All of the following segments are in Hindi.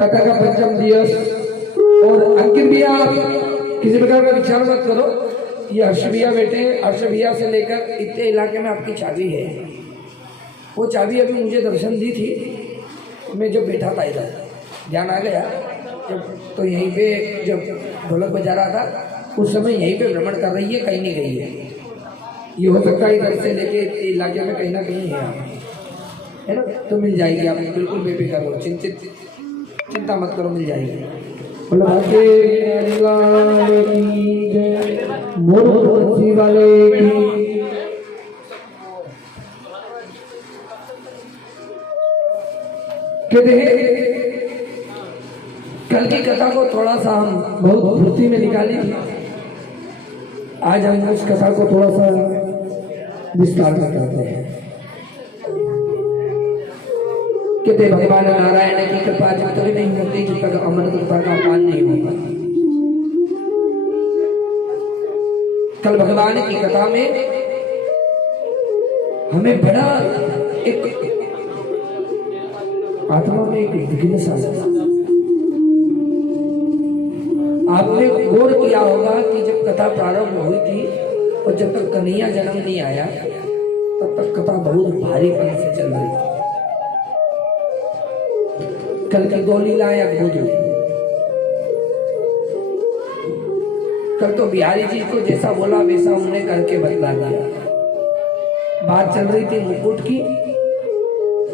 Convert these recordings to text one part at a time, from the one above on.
कथा का पंचम दिवस और अंकित भैया किसी प्रकार का विचार मत करो। ये हर्ष भैया बेटे, हर्ष भैया से लेकर इतने इलाके में आपकी चाबी है। वो चाबी अभी मुझे दर्शन दी थी, मैं जब बैठा था इधर ध्यान आ गया जब, तो यहीं पे जब ढोलक बजा रहा था उस समय यहीं पे भ्रमण कर रही है, कहीं नहीं गई है। ये हो सकता है इधर से लेके इलाके में कहीं ना कहीं है ना, तो मिल जाएगी। आप बिल्कुल बेफिक्र हो, चिंता मत करो, मिल जाएगी। कल की कथा को थोड़ा सा हम बहुत फुर्ती में निकाली थी, आज हम उस कथा को थोड़ा सा विस्तार में करते हैं। कहते भगवान नारायण की कृपा जब तक नहीं होती जब तक अमृतता का पान नहीं होगा। कल भगवान की कथा में हमें बड़ा एक आत्मा में एक जिज्ञासा आपने गौर किया होगा कि जब कथा प्रारंभ हुई थी और जब तक कन्हैया जन्म नहीं आया तब तक कथा बहुत भारीपन से चल रही थी। कल की दो लीलाएं अद्भुत हुई। कल तो बिहारी जी को जैसा बोला वैसा उन्होंने करके बतला दिया। बात चल रही थी मुकुट की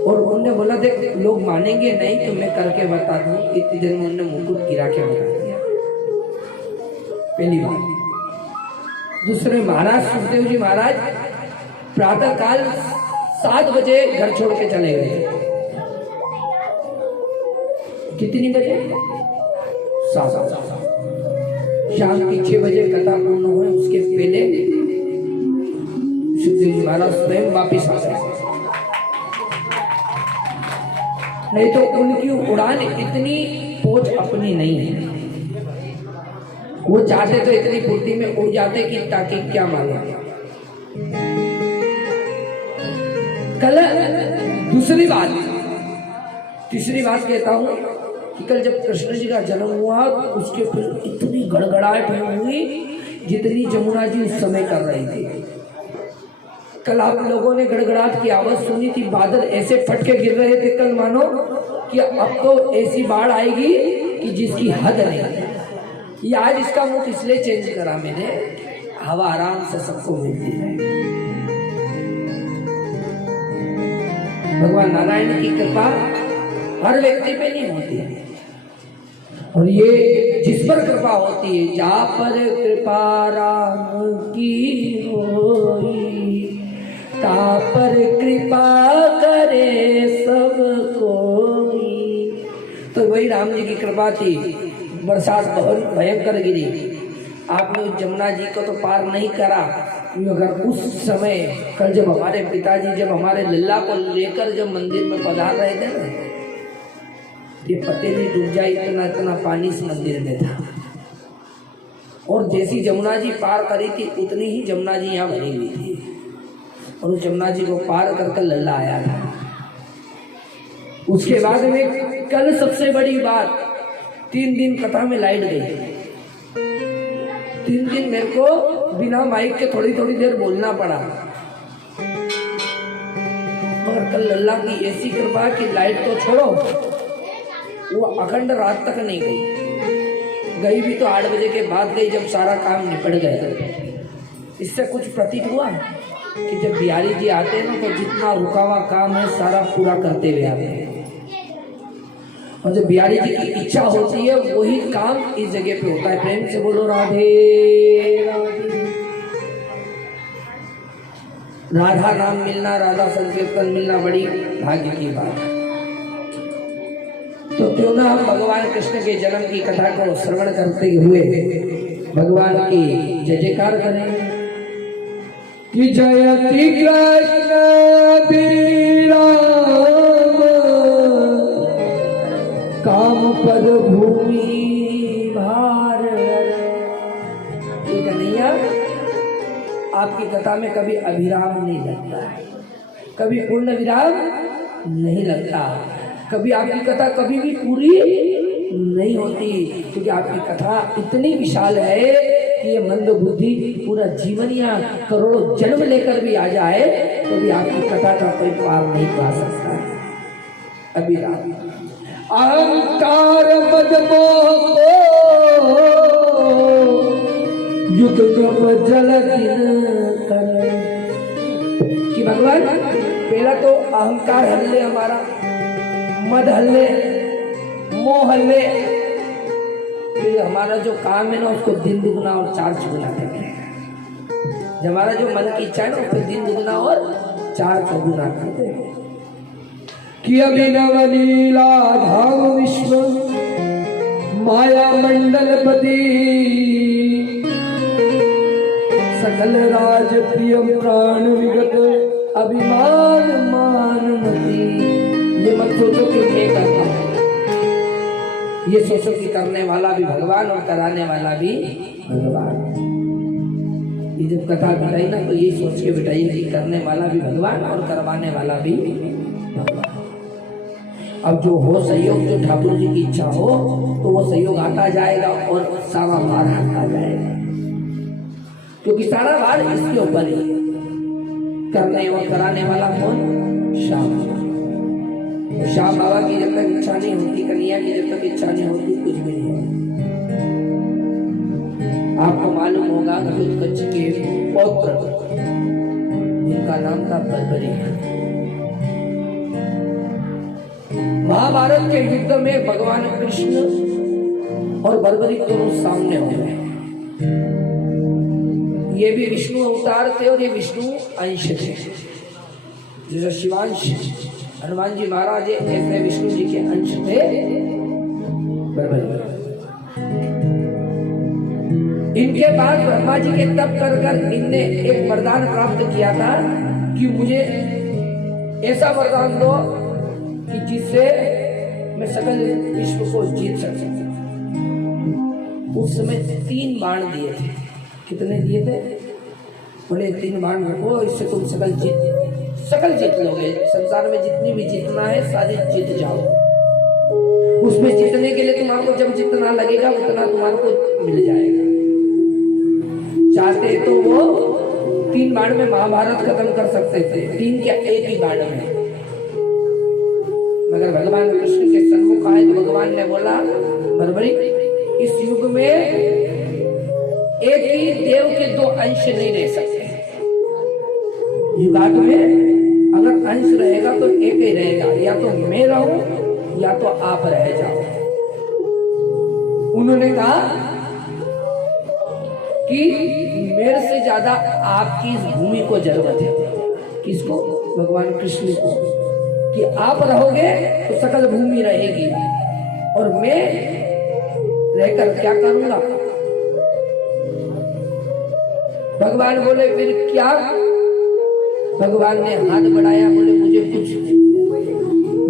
और उन्होंने बोला देख लोग मानेंगे नहीं तो मैं करके बता दूं। इतनी देर में उन्होंने मुकुट गिरा के बता दिया। पहली बात। दूसरे महाराज सुखदेव जी महाराज प्रातः काल 7 बजे घर छोड़ के चले गए। कितनी बजे? 7। शाम की 6 बजे कथा पूर्ण हुए उसके पहले सुखदेव जी महाराज स्वयं वापिस आ गए। नहीं तो उनकी उड़ान इतनी पहुंच अपनी नहीं है। वो चाहते तो इतनी फुर्ती में उड़ जाते कि ताकि क्या मालूम। कल दूसरी बात, तीसरी बात कहता हूं कि कल जब कृष्ण जी का जन्म हुआ उसके फिर इतनी गड़गड़ाहट हुई जितनी जमुना जी उस समय कर रही थी। कल आप लोगों ने गड़गड़ाहट की आवाज सुनी थी। बादल ऐसे फटके गिर रहे थे कल मानो कि अब तो ऐसी बाढ़ आएगी कि जिसकी हद नहीं। ये आज इसका मुख इसलिए चेंज करा मैंने, हवा आराम से सबको मिलती है। भगवान नारायण की कृपा हर व्यक्ति पे नहीं होती है और ये जिस पर कृपा होती है, जा पर कृपा राम की होई ता पर कृपा करे सब कोई। तो वही राम जी की कृपा थी। बरसात बहुत भयंकर गिरी। आपने उस जमुना जी को तो पार नहीं करा। अगर उस समय कल जब हमारे पिताजी जब हमारे लल्ला को लेकर जब मंदिर में पधार रहे थे ना, ये पते नहीं डूब जाए इतना इतना पानी इस मंदिर में था। और जैसी जमुना जी पार करी थी उतनी ही जमुना जी यहाँ भरी हुई थी और उस जमुना जी को पार करके लल्ला आया था। उसके बाद में कल सबसे बड़ी बात, 3 दिन कथा में लाइट गई। 3 दिन मेरे को बिना माइक के थोड़ी थोड़ी देर बोलना पड़ा। और कल लल्ला की ऐसी कृपा कि लाइट तो छोड़ो, वो अखंड रात तक नहीं गई भी तो 8 बजे के बाद गई जब सारा काम निपट गया। इससे कुछ प्रतीत हुआ कि जब बिहारी जी आते हैं ना तो जितना रुका हुआ काम है सारा पूरा करते हुए आते हैं और जब बिहारी जी की इच्छा होती है वही काम इस जगह पे होता है। प्रेम से बोलो राधे राधे। राधा नाम मिलना, राधा संकीर्तन मिलना बड़ी भाग्य की बात है। तो क्यों ना हम भगवान कृष्ण के जन्म की कथा को श्रवण करते हुए भगवान की जय जयकार करें कि जयति कृष्ण राम काम पद भूमि भार। कन्हैया आपकी कथा में कभी अभिराम नहीं लगता, कभी पूर्ण विराम नहीं लगता, कभी आपकी कथा कभी भी पूरी नहीं होती, क्योंकि आपकी कथा इतनी विशाल है कि ये मंद बुद्धि पूरा जीवन या करोड़ों जन्म लेकर भी आ जाए तो भी आपकी कथा का कोई पार नहीं पा सकता है। अभिराम अहंकार मद मोह युद्ध कब जल दिन कर। कि भगवान पहला तो अहंकार हल्ले हमारा, मद हल्ले, मोह हल्ले, फिर हमारा जो काम है ना उसको दिन दुगना और 4 चौगुना करते हैं। जब हमारा जो मन की इच्छा है ना उसको दिन दुगना और 4 चौगुना करते हैं। कि अभिनव लीला धाम विश्व माया मंडलपति सकल राज प्रियम प्राण विगत अभिमान मान मती। ये मत सोचो कि मैं करता हूँ, ये सोचो कि करने वाला भी भगवान और कराने वाला भी भगवान। ये जब कथा बिठाई ना तो ये सोच के बिठाई कि करने वाला भी भगवान और करवाने वाला भी भगवान। अब जो हो सहयोग, जो ठाकुर जी की इच्छा हो तो वो सहयोग आता जाएगा और सारा भार हटा जाएगा, क्योंकि सारा भार इसके ऊपर ही। करने और कराने वाला कौन? श्याम। श्याम बाबा की जब तक इच्छा नहीं होती, कन्हैया की जब तक इच्छा नहीं होती, कुछ भी नहीं होता। आपको मालूम होगा घटोत्कच के पौत्र जिनका नाम था बर्बरीक, महाभारत के युद्ध में भगवान कृष्ण और बर्बरीक दोनों सामने हो गए। ये भी विष्णु अवतार थे और ये विष्णु अंश थे। जैसे शिवांश हनुमान जी महाराज ऐसे विष्णु जी के अंश थे बर्बरीक। इनके बाद ब्रह्मा जी के तप कर कर इनने एक वरदान प्राप्त किया था कि मुझे ऐसा वरदान दो कि जिससे मैं सकल विश्व को जीत सकूं। उस समय 3 बाण दिए थे। कितने दिए थे? बोले 3 बाण रखो, इससे तुम सकल जीत लोगे। संसार में जितनी भी जीतना है सारी जीत जाओ। उसमें जीतने के लिए तुम्हारे जब जितना लगेगा उतना तुम्हारे को मिल जाएगा। चाहते तो वो 3 बाण में महाभारत खत्म कर सकते थे, 3 क्या 1 ही बाण में। मगर भगवान कृष्ण के सन्मुख आए तो भगवान ने बोला, बर्बरीक इस युग में एक ही देव के 2 अंश नहीं रह सकते। युगांत में अगर अंश रहेगा तो एक ही रहेगा, या तो मैं रहूं या तो आप रह जाओ। उन्होंने कहा कि मेरे से ज्यादा आपकी इस भूमि को जरूरत है। किसको? भगवान कृष्ण को। कि आप रहोगे तो सकल भूमि रहेगी और मैं रहकर क्या करूंगा? भगवान बोले फिर क्या? भगवान ने हाथ बढ़ाया, बोले मुझे कुछ,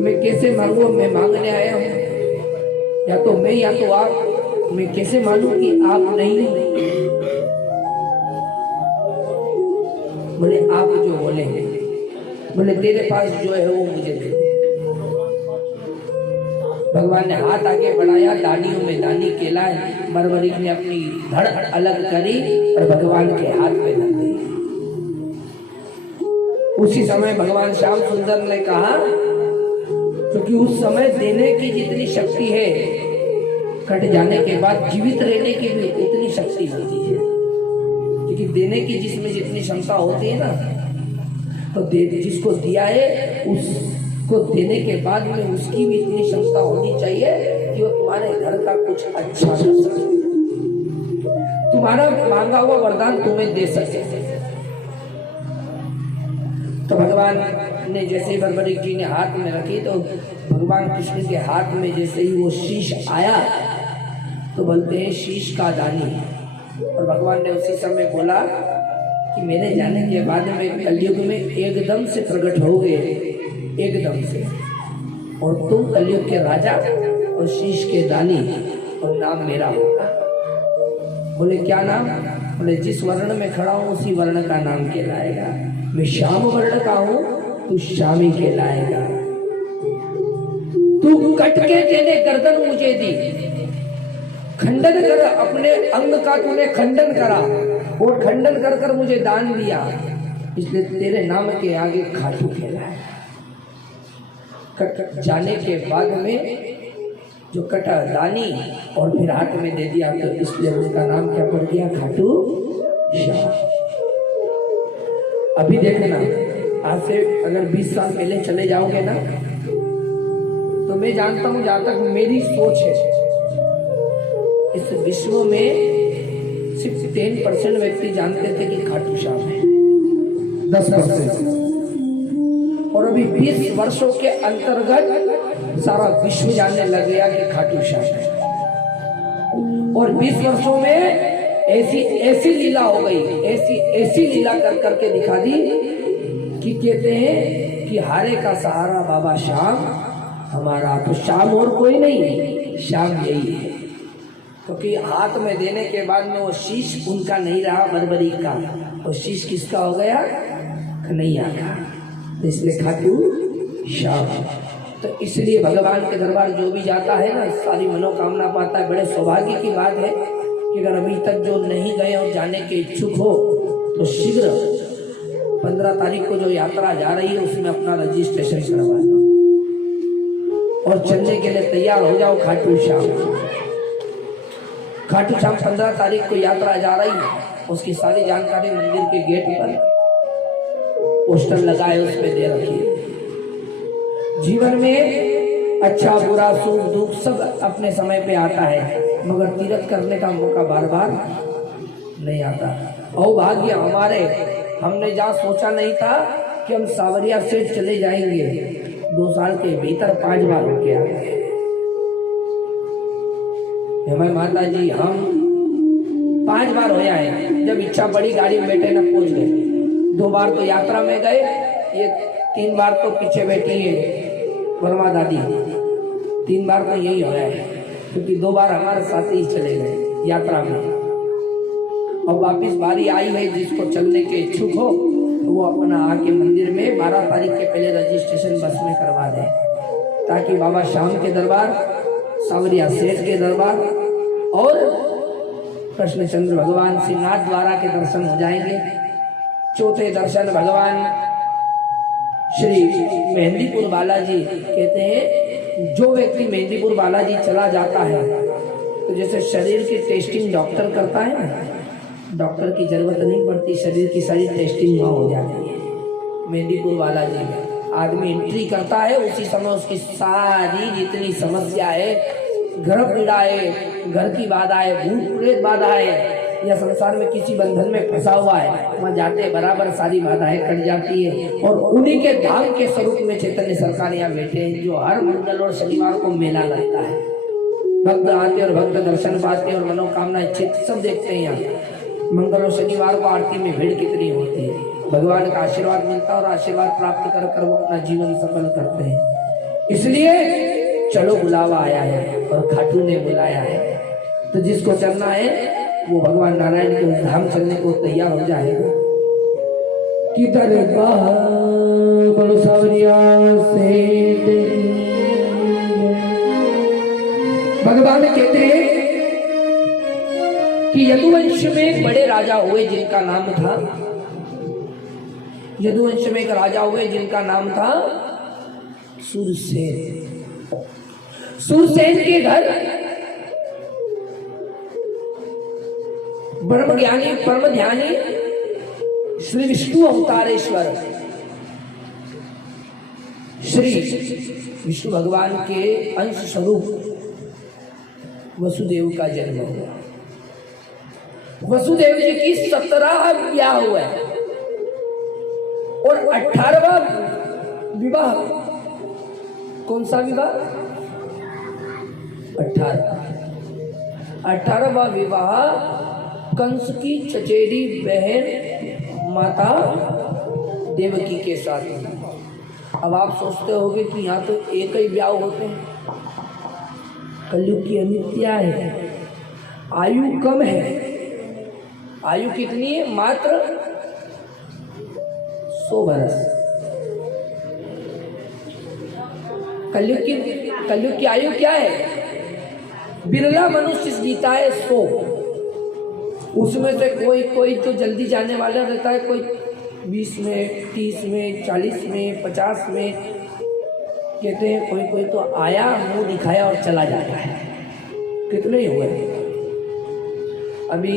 मैं कैसे मांगू? मैं मांगने आया हूं, या तो मैं या तो आप। मैं कैसे मानूं कि आप नहीं? बोले आप जो बोले हैं, बोले तेरे पास जो है वो मुझे दे दे। भगवान ने हाथ आगे बढ़ाया, दानियों में दानी केलाए। बर्बरीक ने अपनी धड़ अलग करी और भगवान के हाथ में रख दी। उसी समय भगवान श्याम सुंदर ने कहा, क्योंकि उस समय देने की जितनी शक्ति है, कट जाने के बाद जीवित रहने की भी उतनी शक्ति होती है। क्योंकि देने की जिसमें जितनी क्षमता होती है ना, तो जिसको दिया है उसको देने के बाद में उसकी भी इतनी क्षमता होनी चाहिए कि वो तुम्हारे घर का कुछ अच्छा कर सके, तुम्हारा मांगा हुआ वरदान तुम्हें दे सके। तो भगवान ने जैसे ही बर्बरीक जी ने हाथ में रखी तो भगवान कृष्ण के हाथ में जैसे ही वो शीश आया तो बोलते हैं शीश का दानी। और भगवान ने उसी समय बोला कि मेरे जाने के बाद में कलयुग में एकदम से प्रकट हो गए, एकदम से, और तुम कलयुग के राजा और शीश के दानी, और नाम मेरा होगा। बोले क्या नाम? बोले जिस वर्ण में खड़ा हूं उसी वर्ण का नाम कहलाएगा। मैं श्याम वर्ण का हूं, तू श्यामी कहलाएगा। तू कट के तेने गर्दन मुझे दी, खंडन कर अपने अंग का तूने खंडन करा और खंडन कर कर मुझे दान दिया, इसलिए तेरे नाम के आगे खाटू कहलाए। कट जाने के बाद में जो कटा दानी और फिर हाथ में दे दिया, तो इसलिए उसका नाम क्या पड़ गया? खाटू श्याम। अभी देखना, आज से अगर 20 साल पहले चले जाओगे ना, तो मैं जानता हूं, जहां तक मेरी सोच है, इस विश्व में सिर्फ 10% व्यक्ति जानते थे कि खाटू श्याम है, 10%। और अभी 20 वर्षों के अंतर्गत सारा विश्व जानने लग गया कि खाटू श्याम है। और 20 वर्षों में ऐसी लीला हो गई, ऐसी लीला कर करके दिखा दी कि कहते हैं कि हारे का सहारा बाबा श्याम, हमारा तो श्याम और कोई नहीं, श्याम यही है। क्योंकि हाथ में देने के बाद में वो शीश उनका नहीं रहा, बरबरी का, वो शीश किसका हो गया? कन्हैया का। तो इसलिए खाटू श्याम। तो इसलिए भगवान के दरबार जो भी जाता है ना, सारी मनोकामना पाता है। बड़े सौभाग्य की बात है कि अगर अभी तक जो नहीं गए और जाने के इच्छुक हो तो शीघ्र 15 तारीख को जो यात्रा जा रही है उसमें अपना रजिस्ट्रेशन करवा लो और चलने के लिए तैयार हो जाओ। खाटू श्याम 15 तारीख को यात्रा जा रही है, उसकी सारी जानकारी मंदिर के गेट पर पोस्टर लगाए उस पर दे रखिए। जीवन में अच्छा बुरा सुख दुख सब अपने समय पे आता है, मगर तीर्थ करने का मौका बार बार नहीं आता। और भाग्य हमारे, हमने जहाँ सोचा नहीं था कि हम सावरिया से चले जाएंगे, 2 साल के भीतर 5 बार होके आ गए। हमारे माता जी हम 5 बार हो आए। जब इच्छा पड़ी गाड़ी में बैठे न पहुंच गए। 2 बार तो यात्रा में गए, ये 3 बार तो पीछे बैठी है वर्मा दादी, 3 बार तो यही हो रहा है। क्योंकि 2 बार हमारे साथ ही चले गए यात्रा में। और वापिस बारी आई है, जिसको चलने के इच्छुक हो तो वो अपना आके मंदिर में 12 तारीख के पहले रजिस्ट्रेशन बस में करवा दे, ताकि बाबा श्याम के दरबार, सावरिया सेठ के दरबार और कृष्णचंद्र भगवान सिंहनाथ द्वारा के दर्शन हो जाएंगे। चौथे दर्शन भगवान श्री मेहंदीपुर बालाजी कहते हैं, जो व्यक्ति मेहंदीपुर बालाजी चला जाता है तो जैसे शरीर की टेस्टिंग डॉक्टर करता है ना, डॉक्टर की जरूरत नहीं पड़ती, शरीर की सारी टेस्टिंग वहाँ हो जाती है। मेहंदीपुर बालाजी में आदमी एंट्री करता है, उसी समय उसकी सारी जितनी समस्या है, घर पीड़ा है, घर की बाधा है, भूत प्रेत बाधा है, या संसार में किसी बंधन में फंसा हुआ है, वहाँ जाते बराबर सारी बाधाएं कट जाती है। और उन्हीं के धाम के स्वरूप में चैतन्य सरकार यहाँ बैठे हैं, जो हर मंगल और शनिवार को मेला लगता है। भक्त आते और भक्त दर्शन पाते और मनोकामना इच्छित सब देखते हैं। यहाँ मंगल और शनिवार को आरती में भीड़ कितनी होती है, भगवान का आशीर्वाद मिलता है और आशीर्वाद प्राप्त कर कर वो अपना जीवन सफल करते हैं। इसलिए चलो बुलावा आया है और खाटू ने बुलाया है, तो जिसको चलना है वो भगवान नारायण के उस धाम चलने को तैयार हो जाएगा। किधर बोलो सावरिया से भगवान कहते हैं कि यदुवंश में एक बड़े राजा हुए जिनका नाम था, यदुवंश में एक राजा हुए जिनका नाम था सूरसेन। सूरसेन के घर ब्रह्म ज्ञानी परम ध्यानी श्री विष्णु अवतारेश्वर श्री विष्णु भगवान के अंश स्वरूप वसुदेव का जन्म हुआ। वसुदेव जी की 17 ब्याह हुआ और 18वां विवाह। कौन सा विवाह? 18वां विवाह कंस की चचेरी बहन माता देवकी के साथ। अब आप सोचते होंगे कि यहाँ तो एक ही ब्याह होते हैं, कलयुग की अनित्या है, आयु कम है। आयु कितनी है? मात्र 100 वर्ष। कलयुग की आयु क्या है? बिरला मनुष्य जीता है 100। उसमें से कोई तो जल्दी जाने वाला रहता है, कोई 20 में, 30 में, 40 में, 50 में कहते हैं। कोई तो आया, मुंह दिखाया और चला जाता है। कितने ही हुए अभी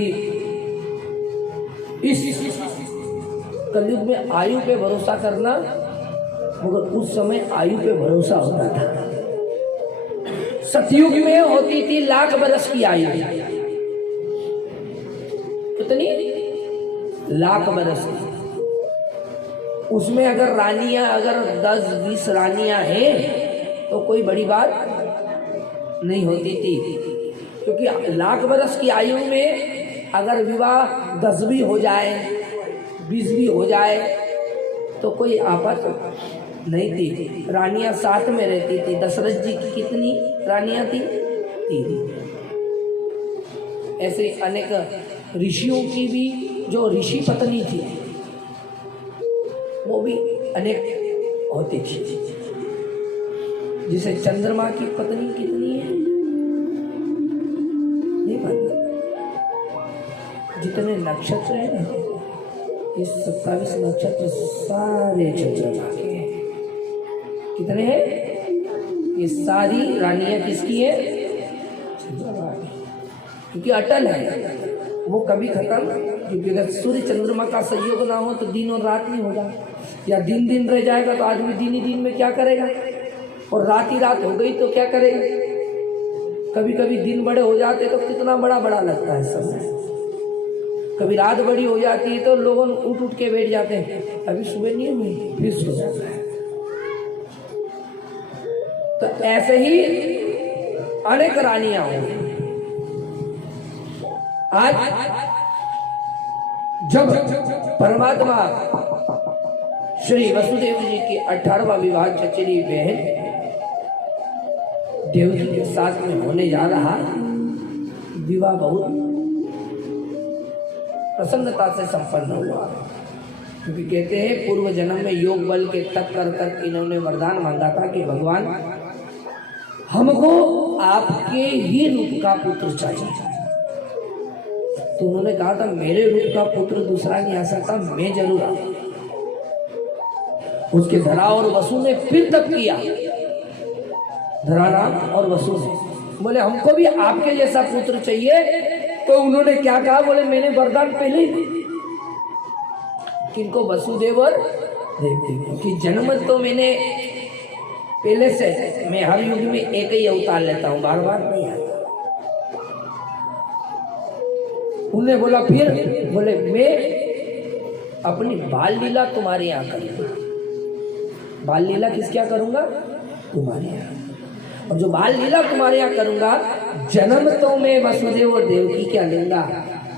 इस कलयुग में आयु पे भरोसा करना, मगर उस समय आयु पे भरोसा होता था। सतयुग में होती थी 1,00,000 बरस की आयु। कितनी? 1,00,000 बरस की। उसमें अगर रानियां, अगर 10-20 रानियां हैं तो कोई बड़ी बात नहीं होती थी, क्योंकि 1,00,000 बरस की आयु में अगर विवाह 10 भी हो जाए, 20 भी हो जाए तो कोई आफत नहीं थी, रानियां साथ में रहती थी। दशरथ जी की कितनी रानियां थी? 3। ऐसे अनेक ऋषियों की भी जो ऋषि पत्नी थी वो भी अनेक होती थी। जिसे चंद्रमा की पत्नी कितनी है नहीं मालूम। जितने नक्षत्र हैं ये 27 नक्षत्र सारे चंद्रमा के हैं। कितने हैं? ये सारी रानियां किसकी है? चंद्रमा की। क्योंकि अटल है वो, कभी खत्म। क्योंकि अगर सूर्य चंद्रमा का संयोग ना हो तो दिन और रात नहीं होगा, या दिन दिन रह जाएगा तो आदमी दिन ही दिन में क्या करेगा, और रात ही रात हो गई तो क्या करेगा। कभी कभी दिन बड़े हो जाते तो कितना बड़ा बड़ा लगता है समय। कभी रात बड़ी हो जाती है तो लोग उठ उठ के बैठ जाते हैं, अभी सुबह नहीं हुई फिर सो जाता है। तो ऐसे ही अनेक रानियां होंगी। आज जब परमात्मा श्री वसुदेव जी की 18वां विवाह चचेरी बहन देवकी के साथ में होने जा रहा, विवाह बहुत प्रसन्नता से संपन्न हुआ। क्योंकि कहते हैं पूर्व जन्म में योग बल के तप कर कर इन्होंने वरदान मांगा था कि भगवान हमको आपके ही रूप का पुत्र चाहिए। तो उन्होंने कहा था मेरे रूप का पुत्र दूसरा नहीं आ सकता, मैं जरूर आऊं। उसके धरा और वसु ने फिर तप किया, धराराम और वसु ने बोले हमको भी आपके जैसा पुत्र चाहिए। तो उन्होंने क्या कहा, बोले मैंने वरदान पहले ही किनको, वसुदेव और देवकी की जन्म तो मैंने पहले से, मैं हर युग में एक ही अवतार लेता हूं, बार बार नहीं आता। उन्होंने बोला फिर, बोले मैं अपनी बाल लीला तुम्हारे यहाँ करूंगा। बाल लीला किस क्या करूंगा? तुम्हारे यहाँ। और जो बाल लीला तुम्हारे यहाँ करूंगा, जन्म तो मैं वसुदेव और देवकी क्या लूंगा,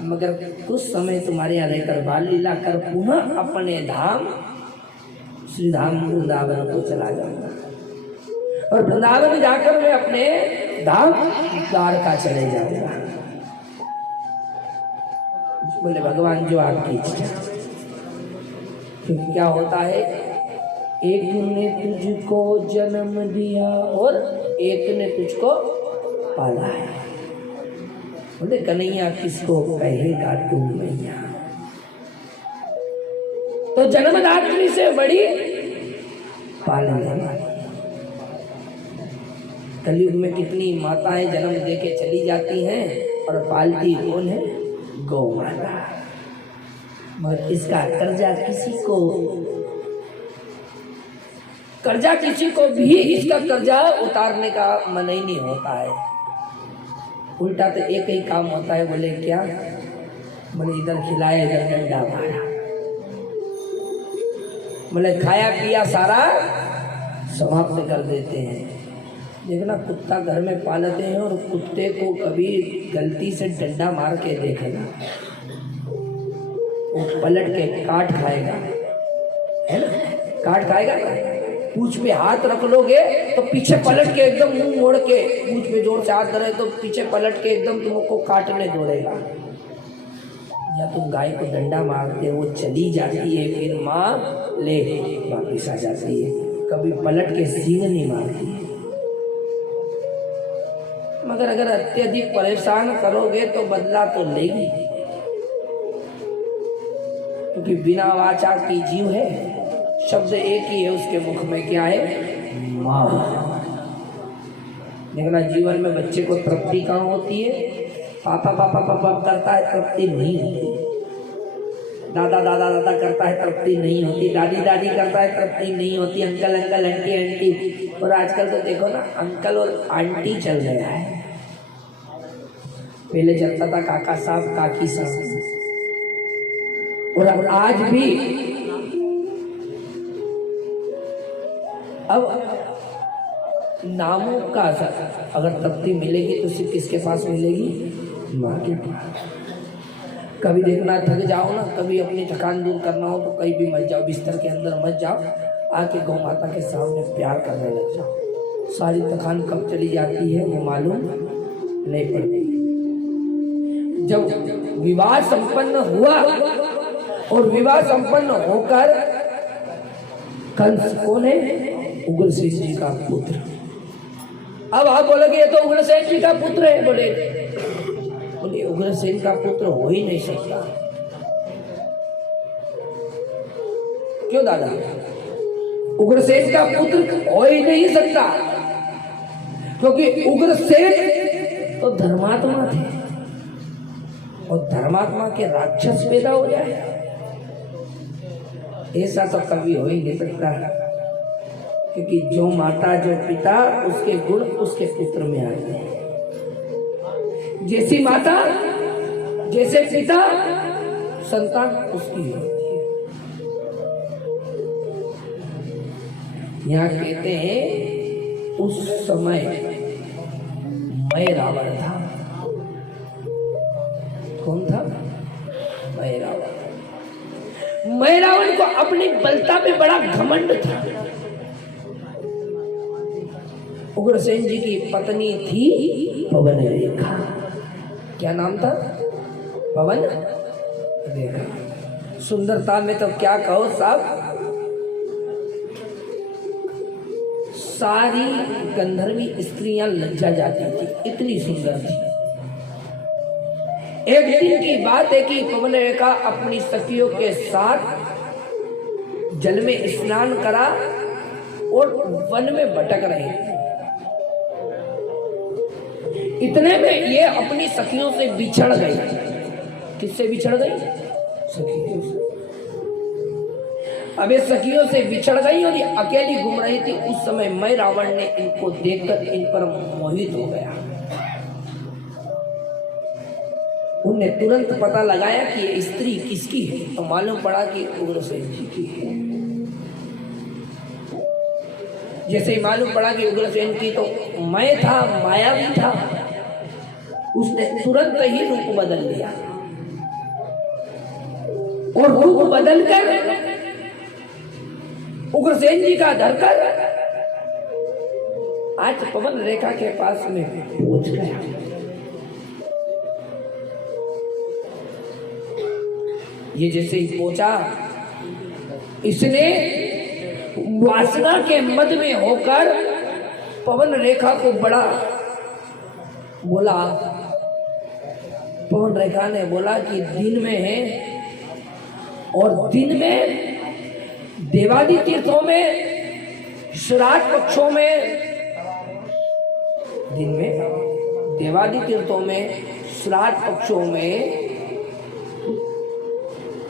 मगर कुछ समय तुम्हारे यहाँ रहकर बाल लीला कर पुनः अपने धाम श्री धाम वृंदावन को चला जाऊंगा। और वृंदावन जाकर मैं अपने धाम द्वारका चले जाऊंगा। बोले भगवान जो आपकी इच्छा। क्योंकि क्या होता है, एक ने तुझको जन्म दिया और एक ने तुझको पाला है। बोले कन्हैया किसको कहेगा तू मैया। तो जन्मदात्री से बड़ी पालने वाली। कलयुग में कितनी माताएं जन्म देके चली जाती हैं और पालती कौन है? गौ माता। मगर इसका कर्जा किसी को भी इसका कर्जा उतारने का मन ही नहीं होता है। उल्टा तो एक ही काम होता है, बोले क्या, बोले इधर खिलाया इधर डंडा मारा, बोले खाया पिया सारा समाप्त कर देते हैं। देखना कुत्ता घर में पालते हैं और कुत्ते को कभी गलती से डंडा मार के देखना, वो पलट के काट खाएगा, है ना, काट खाएगा। पूंछ पे हाथ रख लोगे तो पीछे पलट के एकदम मुंह मोड़ के, पूंछ पे जोर से हाथ धरे तो पीछे पलट के एकदम तुमको काटने दौड़ेगा। या तुम गाय को डंडा मारते, वो चली जाती है, फिर माँ ले वापिस आ जाती है, कभी पलट के सींग नहीं मारती। मगर अगर अत्यधिक परेशान करोगे तो बदला तो लेगी, क्योंकि बिना वाचा की जीव है, शब्द एक ही है उसके मुख में, क्या है? माँ। देखना जीवन में बच्चे को तृप्ति कहाँ होती है? पापा पापा पापा करता है, तृप्ति नहीं होती। दादा दादा दादा करता है, तृप्ति नहीं होती। दादी दादी करता है, तृप्ति नहीं होती। अंकल अंकल आंटी आंटी, और आजकल तो देखो ना अंकल और आंटी चल गया है। पहले चलता था काका साहब काकी साहब, और अब आज भी अब नामों का अगर तृप्ति मिलेगी तो सिर्फ किसके पास मिलेगी? माँ के पास। कभी देखना थक जाओ ना, कभी अपनी थकान दूर करना हो तो कहीं भी मत जाओ, बिस्तर के अंदर मत जाओ, आके गौ माता के सामने प्यार करने लग जाओ। सारी थकान कब चली जाती है वो मालूम नहीं पड़ती। जब विवाह संपन्न हुआ और विवाह संपन्न होकर कंस कौन है? उग्रसेन जी का पुत्र। अब आप बोलोगे ये तो उग्रसेन जी का पुत्र है। बोले उग्रसेन का पुत्र हो ही नहीं सकता। क्यों दादा? उग्रसेन का पुत्र हो ही नहीं सकता क्योंकि उग्रसेन तो धर्मात्मा थे और धर्मात्मा के राक्षस पैदा हो जाए, ऐसा तो कभी हो ही नहीं सकता। क्योंकि जो माता जो पिता उसके गुण उसके पुत्र में आते हैं। जैसी माता जैसे पिता संतान उसकी होती है। यहाँ कहते हैं उस समय मैं रावण था। कौन था? मैं रावण। मैं रावण को अपनी बलता पे बड़ा घमंड था। उग्रसेन जी की पत्नी थी पवन रेखा। क्या नाम था? पवन रेखा। सुंदरता में तो क्या कहो साहब, सारी गंधर्वी स्त्रियां लज्जा जाती थी, इतनी सुंदर थी। एक दिन की बात है कि पवन रेखा अपनी सखियों के साथ जल में स्नान करा और वन में भटक रहे थे। इतने में ये अपनी सखियों से बिछड़ गई। किससे बिछड़ गई? सखियों से। अब ये सखियों से बिछड़ गई और ये अकेली घूम रही थी। उस समय मैं रावण ने इनको देखकर इन पर मोहित हो गया। उन्हें तुरंत पता लगाया कि ये स्त्री किसकी है, तो मालूम पड़ा कि उग्रसेन जी की है। जैसे ही मालूम पड़ा कि उग्रसेन की, तो मैं था, माया भी था, उसने तुरंत ही रूप बदल लिया और रूप बदलकर उग्रसेन जी का धरकर आज पवन रेखा के पास में पहुंच गया। ये जैसे ही पहुंचा, इसने वासना के मद में होकर पवन रेखा को बड़ा बोला। पवन रेखा ने बोला कि दिन में है और दिन में देवादि तीर्थों में श्राद्ध पक्षों में, दिन में देवादि तीर्थों में श्राद्ध पक्षों में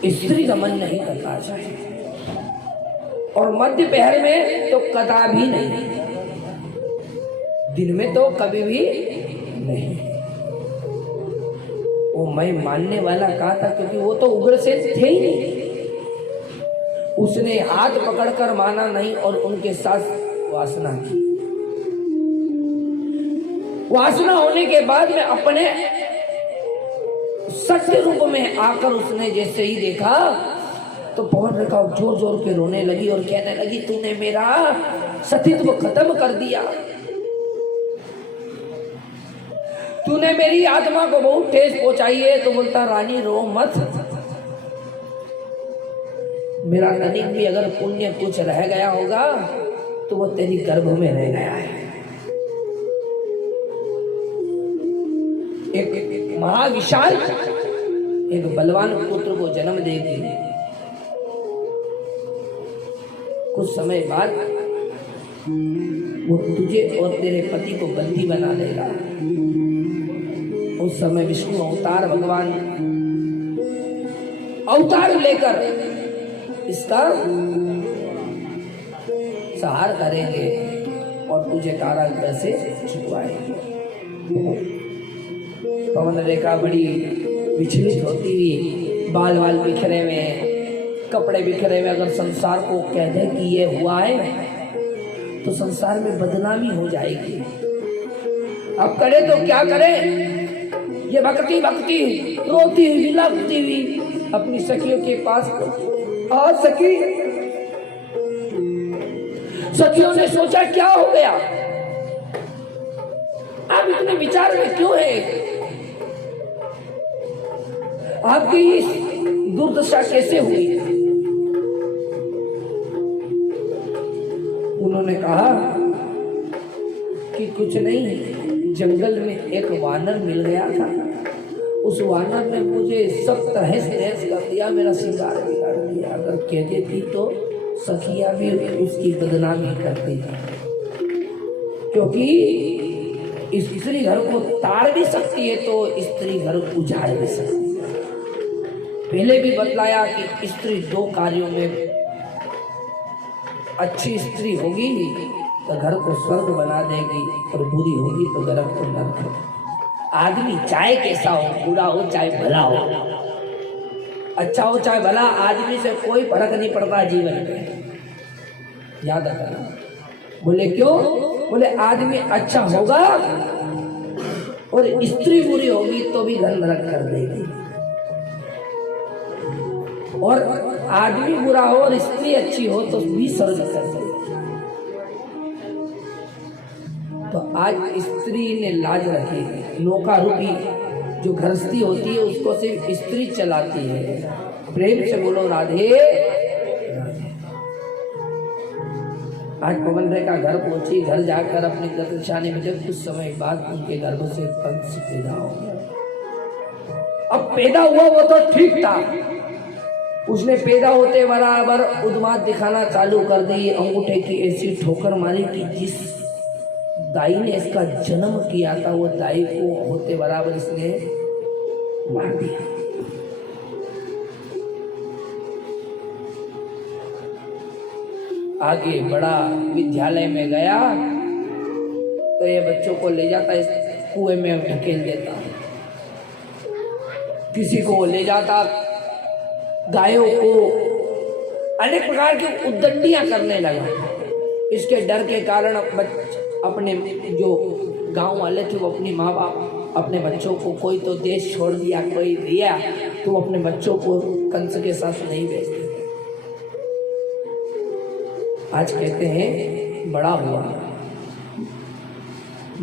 स्त्री गमन नहीं करना चाहिए और मध्य पहर में तो कदापि नहीं, दिन में तो कभी भी नहीं। वो मैं मानने वाला कहा था क्योंकि वो तो उग्रसेन थे ही नहीं। उसने हाथ पकड़कर माना नहीं और उनके साथ वासना की। वासना होने के बाद में अपने सत्य रूप में आकर उसने जैसे ही देखा तो पवन रेखा जोर जोर के रोने लगी और कहने लगी, तूने मेरा सतीत्व खत्म कर दिया, तूने मेरी आत्मा को बहुत ठेस पहुंचाई है। तो बोलता, रानी रो मत, मेरा तनिक भी अगर पुण्य कुछ रह गया होगा तो वो तेरी गर्भ में रह गया है। एक महाविशाल एक बलवान पुत्र को जन्म देगी। कुछ समय बाद वो तुझे और तेरे पति को बंदी बना देगा। उस समय विष्णु अवतार भगवान अवतार लेकर इसका सहार करेंगे और तुझे कारागृह से छुटवाएंगे। पवन रेखा बड़ी विचलित होती हुई, बाल बाल बिखरे हुए, कपड़े बिखरे हुए, अगर संसार को कह दे कि ये हुआ है तो संसार में बदनामी हो जाएगी। अब करे तो क्या करे? ये भक्ति भक्ति रोती हुई विलापती हुई अपनी सखियों के पास, आज सखी सखियों ने सोचा क्या हो गया, आप इतने विचार में क्यों है, आपकी इस दुर्दशा कैसे हुई। उन्होंने कहा कि कुछ नहीं, जंगल में एक वानर मिल गया था, उस वानर ने मुझे सब तहस नहस कर दिया, मेरा शिकार बिगाड़ दिया। अगर कह देती तो सखिया भी उसकी बदनामी करती थी, क्योंकि स्त्री घर को ताड़ भी सकती है तो स्त्री घर उजाड़ भी सकती है। पहले भी बतलाया कि स्त्री दो कार्यों में, अच्छी स्त्री होगी तो घर को स्वर्ग बना देगी और बुरी होगी तो घर को नरक। आदमी चाहे कैसा हो, बुरा हो चाहे भला हो, अच्छा हो चाहे भला, आदमी से कोई फर्क नहीं पड़ता जीवन में, याद रखना। बोले क्यों? बोले आदमी अच्छा होगा और स्त्री बुरी होगी तो भी घर नरक कर देगी, और आदमी बुरा हो और स्त्री अच्छी हो तो भी स्वर्ग कर देगी। तो आज स्त्री ने लाज रखी, नौका रूपी जो गृहस्थी होती है उसको सिर्फ स्त्री चलाती है। प्रेम से बोलो राधे राधे। आज पवन रेखा घर पहुंची, घर जाकर अपनी गतिशानी में जब कुछ समय बाद उनके गर्भ से कंस पैदा हो गया। अब पैदा हुआ वो तो ठीक था, उसने पैदा होते बराबर उन्माद दिखाना चालू कर दी, अंगूठे की ऐसी ठोकर मारी कि जिस दाई ने इसका जन्म किया था वो दाई को होते बराबर इसने मार दिया। आगे बड़ा विद्यालय में गया तो ये बच्चों को ले जाता, इस कुएं में ढकेल देता, किसी को ले जाता, गायों को अनेक प्रकार की उद्दंडियां करने लगा। इसके डर के कारण अपने जो गांव वाले थे वो अपनी माँ बाप अपने बच्चों को, कोई तो देश छोड़ दिया, कोई दिया, तो अपने बच्चों को कंस के साथ नहीं भेजते। आज कहते हैं बड़ा हुआ,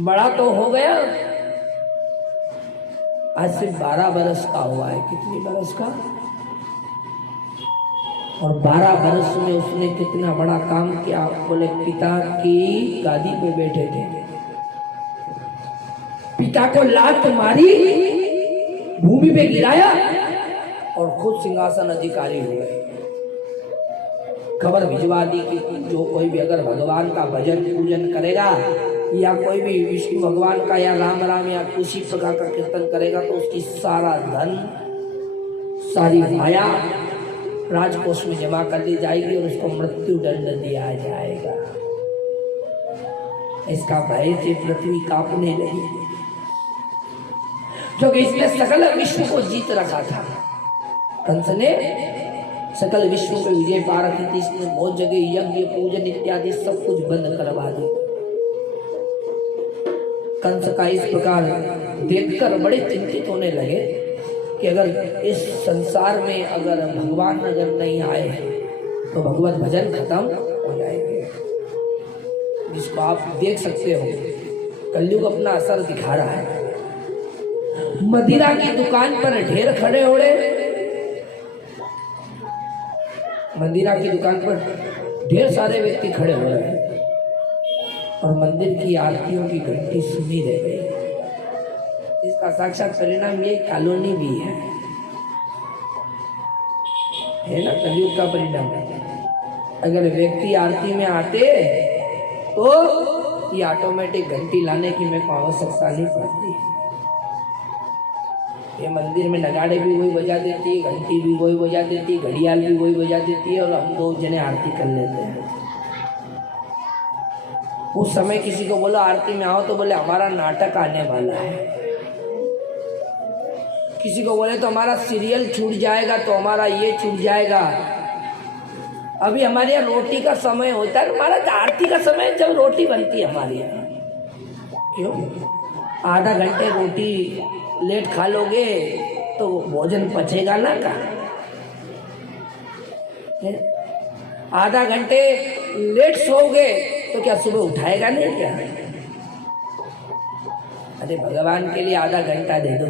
बड़ा तो हो गया, आज सिर्फ 12 बरस का हुआ है। कितनी बरस का? और 12 बरस में उसने कितना बड़ा काम किया। बोले पिता की गादी पे बैठे थे, पिता को लात मारी, भूमि पे गिराया और खुद सिंहासन अधिकारी हुए। खबर भिजवा दी कि जो कोई भी अगर भगवान का भजन पूजन करेगा या कोई भी विष्णु भगवान का या राम राम या किसी प्रकार का कीर्तन करेगा तो उसकी सारा धन, सारी माया राजकोष में जमा कर दी जाएगी और उसको मृत्यु दंड दिया जाएगा। इसका भय से पृथ्वी कांपने लगी, क्योंकि इसने सकल विश्व को जीत रखा था। कंस ने सकल विश्व पे विजय पा रखी थी, इसने बहुत जगह यज्ञ पूजन इत्यादि सब कुछ बंद करवा दी। कंस का इस प्रकार देखकर बड़े चिंतित होने लगे कि अगर इस संसार में अगर भगवान अगर नहीं आए तो भगवत भजन खत्म हो जाएंगे। जिसको आप देख सकते हो कलयुग अपना असर दिखा रहा है। मदिरा की दुकान पर ढेर खड़े हो रहे, मंदिरा की दुकान पर ढेर सारे व्यक्ति खड़े हो रहे हैं और मंदिर की आरतियों की घंटी सुनी रह गई। इसका साक्षात परिणाम ये कॉलोनी भी है ना, कलयुग का परिणाम। अगर व्यक्ति आरती में आते तो ये ऑटोमेटिक घंटी लाने की मेरे को आवश्यकता नहीं पड़ती। ये मंदिर में नगाड़े भी वही बजा देती है, घंटी भी वही बजा देती है, घड़ियाल भी वही बजा देती है और हम 2 जने आरती कर लेते हैं। उस समय किसी को बोला आरती में आओ तो बोले हमारा नाटक आने वाला है। किसी को बोले तो हमारा सीरियल छूट जाएगा, तो हमारा ये छूट जाएगा। अभी हमारे यहाँ रोटी का समय होता है, हमारा आरती का समय जब रोटी बनती है हमारे यहाँ। क्यों? आधा घंटे रोटी लेट खा लोगे तो भोजन पचेगा ना का? आधा घंटे लेट सोओगे तो क्या सुबह उठाएगा नहीं क्या? अरे भगवान के लिए आधा घंटा दे दो।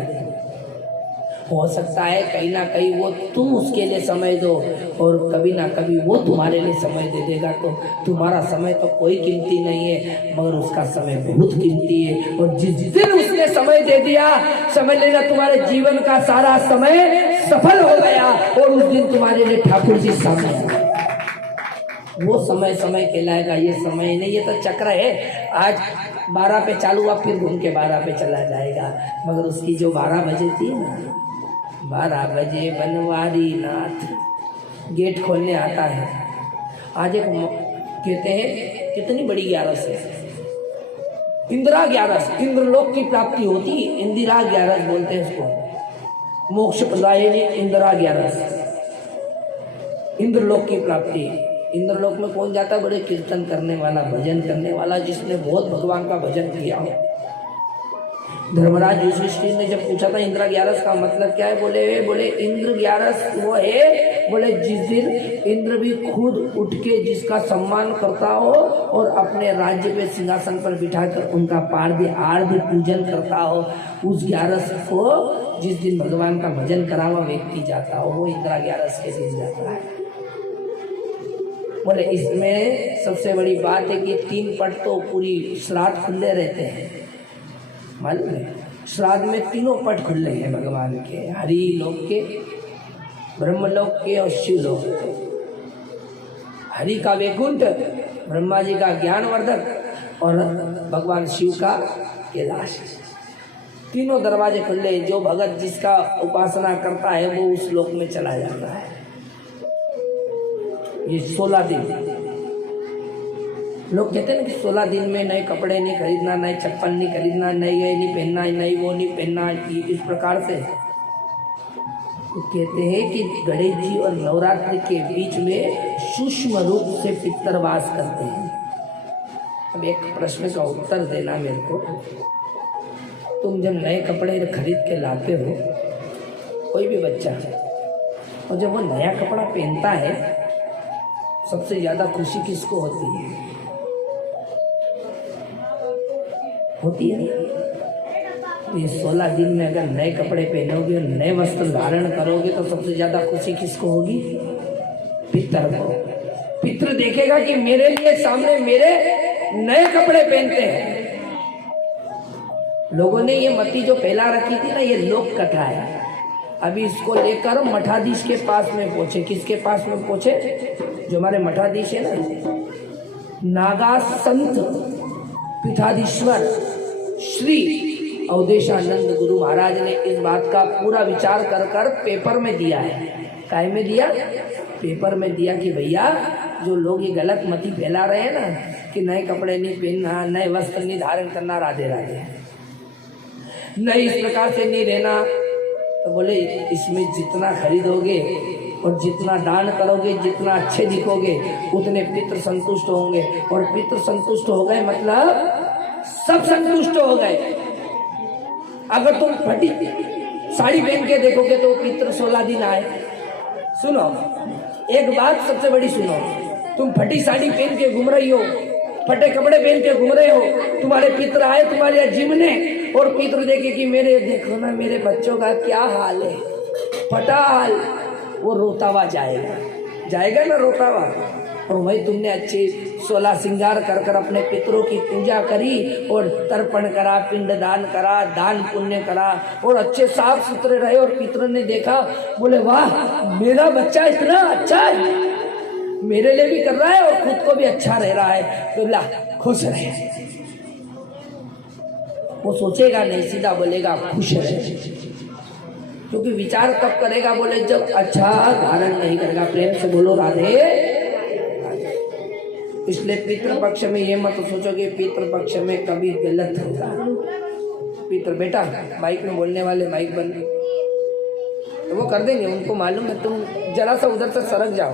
हो सकता है कहीं ना कहीं वो तुम उसके लिए समय दो और कभी ना कभी वो तुम्हारे लिए समय दे देगा। तो तुम्हारा समय तो कोई कीमती नहीं है, मगर उसका समय बहुत कीमती है। और जिस दिन उसने समय दे दिया, समझ लेना तुम्हारे जीवन का सारा समय सफल हो गया और उस दिन तुम्हारे लिए ठाकुर जी सामने आए। वो समय समय कहलाएगा, ये समय नहीं, ये तो चक्र है। आज 12 पे चालू हुआ, फिर घूम के 12 पे चला जाएगा। मगर उसकी जो 12 बजे थी ना, 12 बजे बनवारी नाथ गेट खोलने आता है। आज एक कहते हैं कितनी बड़ी 11 है, इंदिरा 11, इंद्रलोक की प्राप्ति होती, इंदिरा 11 बोलते हैं उसको, मोक्ष प्रदायिनी इंदिरा 11, इंद्रलोक की प्राप्ति। इंद्रलोक में कौन जाता है? बड़े कीर्तन करने वाला, भजन करने वाला, जिसने बहुत भगवान का भजन किया हो। धर्मराज युधिष्ठिर ने जब पूछा था इंद्र 11 का मतलब क्या है, बोले इंद्र 11 वो है, बोले जिस दिन इंद्र भी खुद उठ के जिसका सम्मान करता हो और अपने राज्य पे सिंहासन पर बिठाकर उनका आर्ध पूजन करता हो, उस 11 को जिस दिन भगवान का भजन करा हुआ व्यक्ति जाता हो, वो इंद्र 11 के दिन जाता है। बोले इसमें सबसे बड़ी बात है कि 3 पट तो पूरी श्राद्ध खुले रहते हैं, मालूम है? श्राद्ध में 3 पट खुले हैं भगवान के, हरि लोक के, ब्रह्मलोक के और शिवलोक के। हरि का वैकुंठ, ब्रह्मा जी का ज्ञानवर्धक और भगवान शिव का कैलाश। तीनों दरवाजे खुले हैं। जो भगत जिसका उपासना करता है वो उस लोक में चला जाता है। ये 16 दिन लोग कहते हैं ना कि 16 दिन में नए कपड़े नहीं खरीदना, नए चप्पल नहीं खरीदना, नए ये नहीं पहनना, नई वो नहीं पहनना, इस प्रकार से तो कहते हैं कि गणेश जी और नवरात्रि के बीच में सूक्ष्म रूप से पितर वास करते हैं। अब एक प्रश्न का उत्तर देना मेरे को। तुम जब नए कपड़े खरीद के लाते हो, कोई भी बच्चा, और जब वो नया कपड़ा पहनता है, सबसे ज्यादा खुशी किसको होती है? होती है। ये 16 दिन में अगर नए कपड़े पहनोगे, नए वस्त्र धारण करोगे, तो सबसे ज्यादा खुशी किसको होगी? पितर को। पितर देखेगा कि मेरे लिए सामने मेरे नए कपड़े पहनते हैं। लोगों ने ये मती जो फैला रखी थी ना, ये लोक कथा है। अभी इसको लेकर मठाधीश के पास में पहुंचे। किसके पास में पहुंचे? जो हमारे मठाधीश है ना, नागा संत पीठाधीश्वर श्री अवधेशानंद गुरु महाराज ने इस बात का पूरा विचार कर पेपर में दिया है। काय में दिया? पेपर में दिया कि भैया जो लोग ये गलत मती फैला रहे हैं ना कि नए कपड़े नहीं पहनना, नए वस्त्र नहीं धारण करना, राधे राधे, नहीं इस प्रकार से नहीं रहना, तो बोले इसमें जितना खरीदोगे और जितना दान करोगे, जितना अच्छे दिखोगे, उतने पितृ संतुष्ट होंगे। और पितृ संतुष्ट हो गए मतलब सब संतुष्ट हो गए। अगर तुम फटी साड़ी पहन के देखोगे तो पितृ 16 दिन आए। सुनो एक बात सबसे बड़ी सुनो, तुम फटी साड़ी पहन के घूम रही हो, फटे कपड़े पहन के घूम रहे हो, तुम्हारे पितृ आए तुम्हारे यहाँ जिमने, और पितृ देखे कि मेरे देखो ना मेरे बच्चों का क्या हाल है, फटा हाल, वो रोता हुआ जाएगा ना रोता हुआ। और वही तुमने अच्छे 16 श्रृंगार कर अपने पितरों की पूजा करी और तर्पण करा, पिंड दान करा, दान पुण्य करा और अच्छे साफ सुथरे रहे। और पितरों ने देखा, बोले वाह मेरा बच्चा इतना अच्छा है, मेरे लिए भी कर रहा है और खुद को भी अच्छा रह रहा है, तो ला खुश रहे। वो सोचेगा नहीं, सीधा बोलेगा खुश रहे। क्योंकि विचार कब करेगा? बोले जब अच्छा धारण नहीं करेगा। प्रेम से बोलो राधे। इसलिए पितृपक्ष में ये मत सोचो कि पितृपक्ष में कभी गलत होगा। पितृ बेटा माइक में बोलने वाले माइक बंद तो वो कर देंगे, उनको मालूम है। तुम जरा सा उधर से सरक जाओ,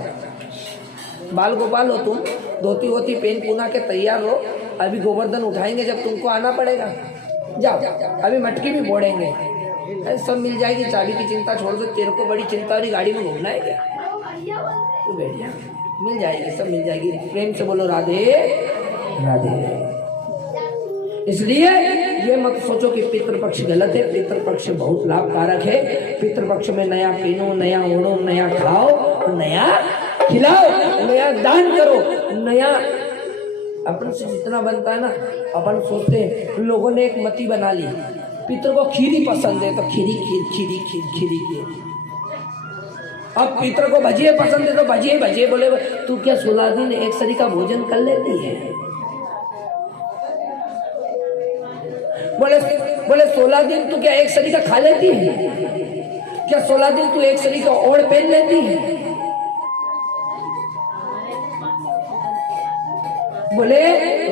बाल गोपाल हो तुम, धोती वोती पेन पुना के तैयार हो। अभी गोवर्धन उठाएंगे जब तुमको आना पड़ेगा, जाओ। अभी मटकी भी बोड़ेंगे, सब मिल जाएगी। चाबी की चिंता छोड़ दो, तेरे को बड़ी चिंता वाली गाड़ी में घूमना है क्या? तू बैठ जा। मिल जाएगी, सब मिल जाएगी। प्रेम से बोलो राधे राधे। इसलिए ये मत सोचो कि पितृपक्ष गलत है, पितृपक्ष बहुत लाभकारक है। पितृपक्ष में नया पीनो, नया ओढ़ो, नया खाओ, नया खिलाओ, नया दान करो, नया अपन से जितना बनता है ना। अपन सोचते हैं, लोगों ने एक मति बना ली, पितृ को खीरी पसंद है तो खीरी खीर खीरी खीर खीरी खीर। अब पितृ को भजिए पसंद है तो भजिए भजिए। बोले तू क्या 16 दिन एक सरी का भोजन कर लेती है? बोले 16 दिन तू क्या एक सरी का खा लेती है? क्या 16 दिन तू एक सरी का ओढ़ पहन लेती है? बोले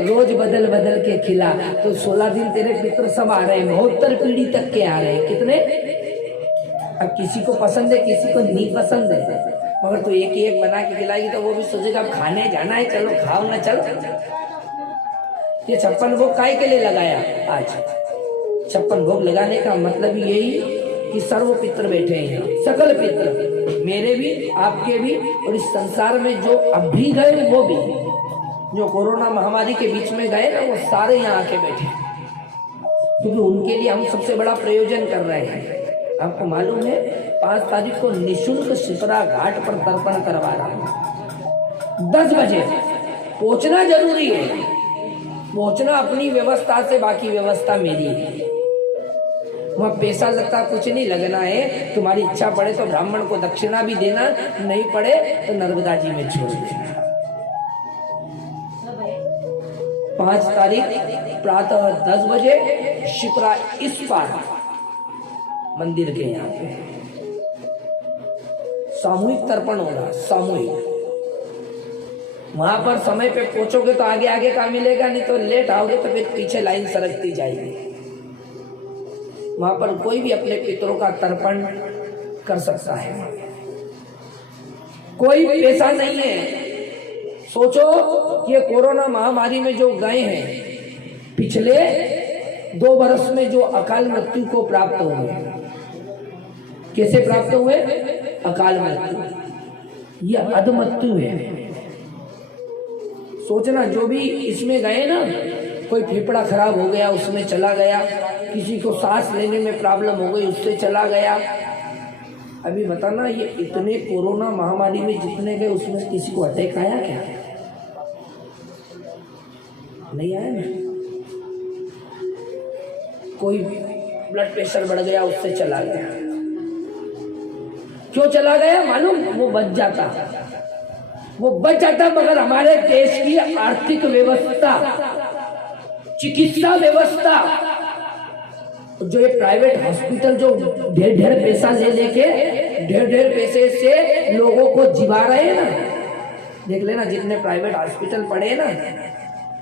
रोज बदल बदल के खिला। तो 16 दिन तेरे पितृ सब आ रहे हैं, 72 पीढ़ी तक के आ रहे हैं। कितने? अब किसी को पसंद है, किसी को नहीं पसंद है, मगर तू एक ही एक बना के खिलाएगी तो वो भी सोचेगा अब खाने जाना है, चलो खाओ ना। चलो, ये 56 भोग काय के लिए लगाया? आज 56 भोग लगाने का मतलब यही कि सर्व पितृ बैठे हैं, सकल पितृ, मेरे भी, आपके भी, और इस संसार में जो अब भी गए वो भी, जो कोरोना महामारी के बीच में गए ना, वो सारे यहाँ आके बैठे, क्योंकि उनके लिए हम सबसे बड़ा प्रयोजन कर रहे हैं। आपको मालूम है 5 तारीख को निःशुल्क शिप्रा घाट पर तर्पण करवा रहा हूँ। 10 बजे पहुंचना जरूरी है, पहुंचना अपनी व्यवस्था से, बाकी व्यवस्था मेरी है। वहाँ पैसा लगता कुछ नहीं लगना है। तुम्हारी इच्छा पड़े तो ब्राह्मण को दक्षिणा भी देना, नहीं पड़े तो नर्मदा जी में छोड़ देना। 5 तारीख प्रातः 10 बजे शिप्रा इस पार मंदिर के यहाँ पे सामूहिक तर्पण होगा, सामूहिक। वहां पर समय पे पहुंचोगे तो आगे आगे का मिलेगा, नहीं तो लेट आओगे तो फिर पीछे लाइन सरकती जाएगी। वहां पर कोई भी अपने पितरों का तर्पण कर सकता है, कोई पैसा नहीं है। सोचो कि कोरोना महामारी में जो गए हैं, पिछले 2 वर्ष में जो अकाल मृत्यु को प्राप्त हुए, कैसे प्राप्त हुए? अकाल मृत्यु, यह अधमृत्यु है। सोचना, जो भी इसमें गए ना, कोई फेफड़ा खराब हो गया उसमें चला गया, किसी को सांस लेने में प्रॉब्लम हो गई उससे चला गया। अभी बताना, ये इतने कोरोना महामारी में जितने गए उसमें किसी को अटैक आया क्या? नहीं आया ना। कोई ब्लड प्रेशर बढ़ गया उससे चला गया। क्यों चला गया मालूम? वो बच जाता, वो बच जाता, मगर हमारे देश की आर्थिक व्यवस्था, चिकित्सा व्यवस्था, जो ये प्राइवेट हॉस्पिटल जो ढेर ढेर पैसा ले लेके ढेर ढेर पैसे से लोगों को जिवा रहे हैं ना, देख लेना जितने प्राइवेट हॉस्पिटल पड़े ना,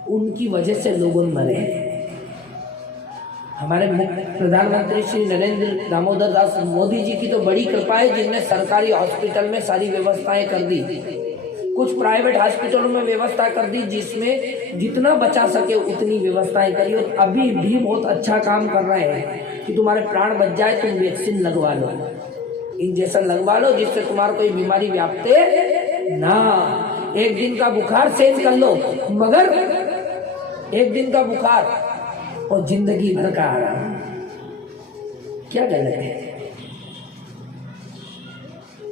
उनकी वजह से लोगों मरे। हमारे प्रधानमंत्री श्री नरेंद्र दामोदर दास मोदी जी की तो बड़ी कृपा है, जिनने सरकारी हॉस्पिटल में सारी व्यवस्थाएं कर दी। कुछ प्राइवेट हॉस्पिटलों में व्यवस्था कर दी, जिसमें जितना बचा सके उतनी व्यवस्थाएं करी। और अभी भी बहुत अच्छा काम कर रहे हैं कि तुम्हारे प्राण बच जाए, तुम वैक्सीन लगवा लो, इंजेक्शन लगवा लो, जिससे तुम्हारा कोई बीमारी व्याप्ते ना। 1 दिन का बुखार सहन कर लो, मगर 1 दिन का बुखार और जिंदगी भर का आराम, क्या गलत है?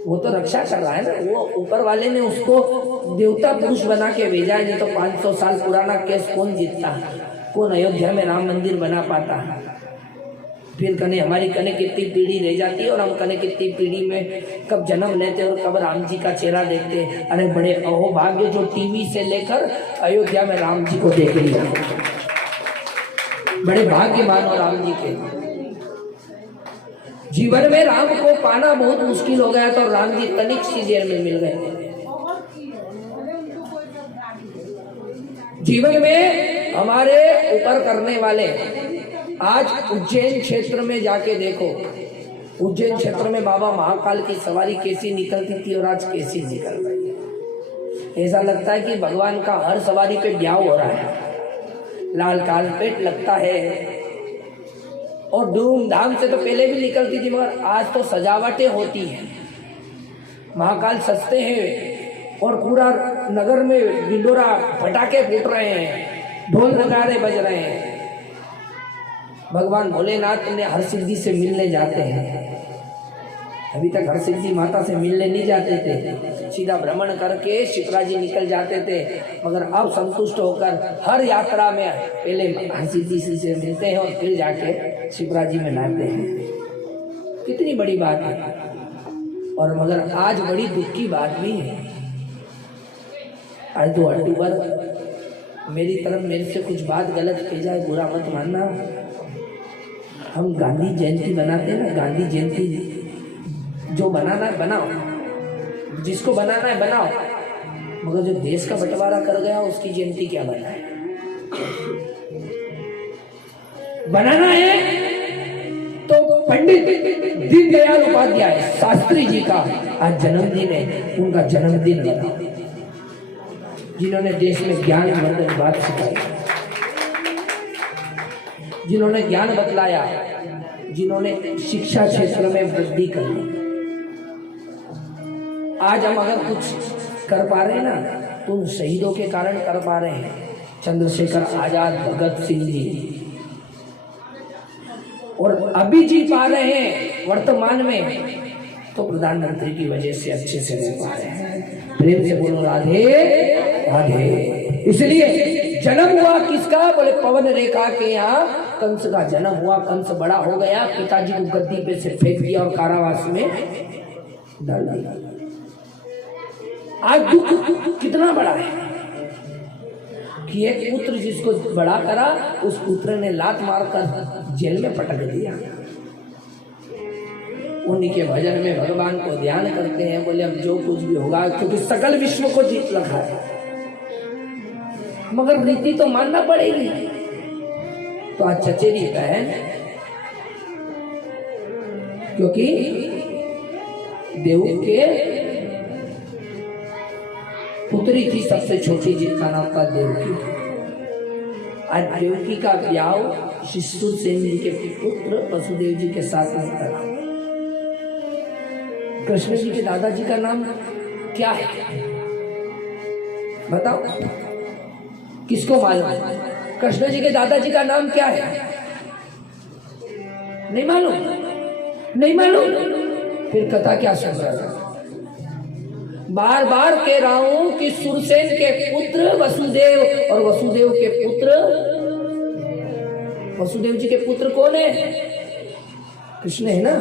वो तो रक्षा कर रहा है ना, वो ऊपर वाले ने उसको देवता पुरुष बना के भेजा है। नहीं तो 500 साल पुराना केस कौन जीतता? कौन अयोध्या में राम मंदिर बना पाता? फिर कने हमारी कने कितनी पीढ़ी रह जाती है, और हम कने कितनी पीढ़ी में कब जन्म लेते और कब राम जी का चेहरा देखते। अरे बड़े अहोभाग्य जो टीवी से लेकर अयोध्या में राम जी को देख लिया, बड़े भाग्यवान हो राम जी के। जीवन में राम को पाना बहुत मुश्किल हो गया, तो राम जी तनिक सी देर में मिल गए। जीवन में हमारे ऊपर करने वाले, आज उज्जैन क्षेत्र में जाके देखो, उज्जैन क्षेत्र में बाबा महाकाल की सवारी कैसी निकलती थी और आज कैसी निकल रही है। ऐसा लगता है कि भगवान का हर सवारी पे ब्याह हो रहा है, लाल कारपेट लगता है, और धूमधाम से तो पहले भी निकलती थी, मगर आज तो सजावटें होती हैं। महाकाल सस्ते हैं, और पूरा नगर में ढिंडोरा पटाखे फूट रहे हैं, ढोल नगाड़े बज रहे हैं। भगवान भोलेनाथ ने हर सिद्धि से मिलने जाते हैं। अभी तक हर सिद्धि माता से मिलने नहीं जाते थे, सीधा भ्रमण करके शिप्रा जी निकल जाते थे। मगर अब संतुष्ट होकर हर यात्रा में पहले हर सिद्धि से मिलते हैं और फिर जाके शिप्रा जी में नहाते हैं। कितनी बड़ी बात है। और मगर आज बड़ी दुख की बात भी है। आज 2 अक्टूबर मेरी तरफ मेरे से कुछ बात गलत की जाए, बुरा मत मानना। हम गांधी जयंती बनाते हैं ना, गांधी जयंती जो बनाना है बनाओ, जिसको बनाना है बनाओ, मगर जो देश का बंटवारा कर गया उसकी जयंती क्या बनाए? बनाना है तो पंडित दीनदयाल उपाध्याय शास्त्री जी का आज जन्मदिन है, उनका जन्मदिन बनाओ, जिन्होंने देश में ज्ञान वर्धन बात सिखाई, जिन्होंने ज्ञान बतलाया, जिन्होंने शिक्षा क्षेत्र में वृद्धि करी। आज हम अगर कुछ कर पा रहे हैं ना तो उन शहीदों के कारण कर पा रहे हैं। चंद्रशेखर आजाद, भगत सिंह जी, और अभी जी पा रहे हैं वर्तमान में तो प्रधानमंत्री की वजह से अच्छे से रह पा रहे हैं। प्रेम से बोलो राधे राधे। इसलिए जन्म हुआ किसका? बोले पवन रेखा के यहाँ कंस का जन्म हुआ। कंस बड़ा हो गया, पिताजी को गद्दी पे से फेंक दिया और कारावास में डाल दिया। आज दुख कितना बड़ा है कि एक पुत्र जिसको बड़ा करा, उस पुत्र ने लात मारकर जेल में पटक दिया। उन्हीं के भजन में भगवान को ध्यान करते हैं, बोले अब जो कुछ भी होगा, क्योंकि सकल विश्व को जीत रखा है, मगर रीति तो मानना पड़ेगी। तो आज चचेरी बहन, क्योंकि देव के पुत्री थी सबसे छोटी, जिनका नाम था देवकी। आज देवकी का ब्याह श्री सुरसेन जी के पुत्र वसुदेव जी के साथ में करा। कृष्ण जी के दादाजी का नाम क्या है बताओ? किसको मालूम? कृष्ण जी के दादाजी का नाम क्या है? नहीं मालूम? नहीं मालूम? फिर कथा क्या सुन रहा है? बार बार कह रहा हूं कि सुरसेन के पुत्र वसुदेव, और वसुदेव के पुत्र, वसुदेव जी के पुत्र कौन है? कृष्ण है ना।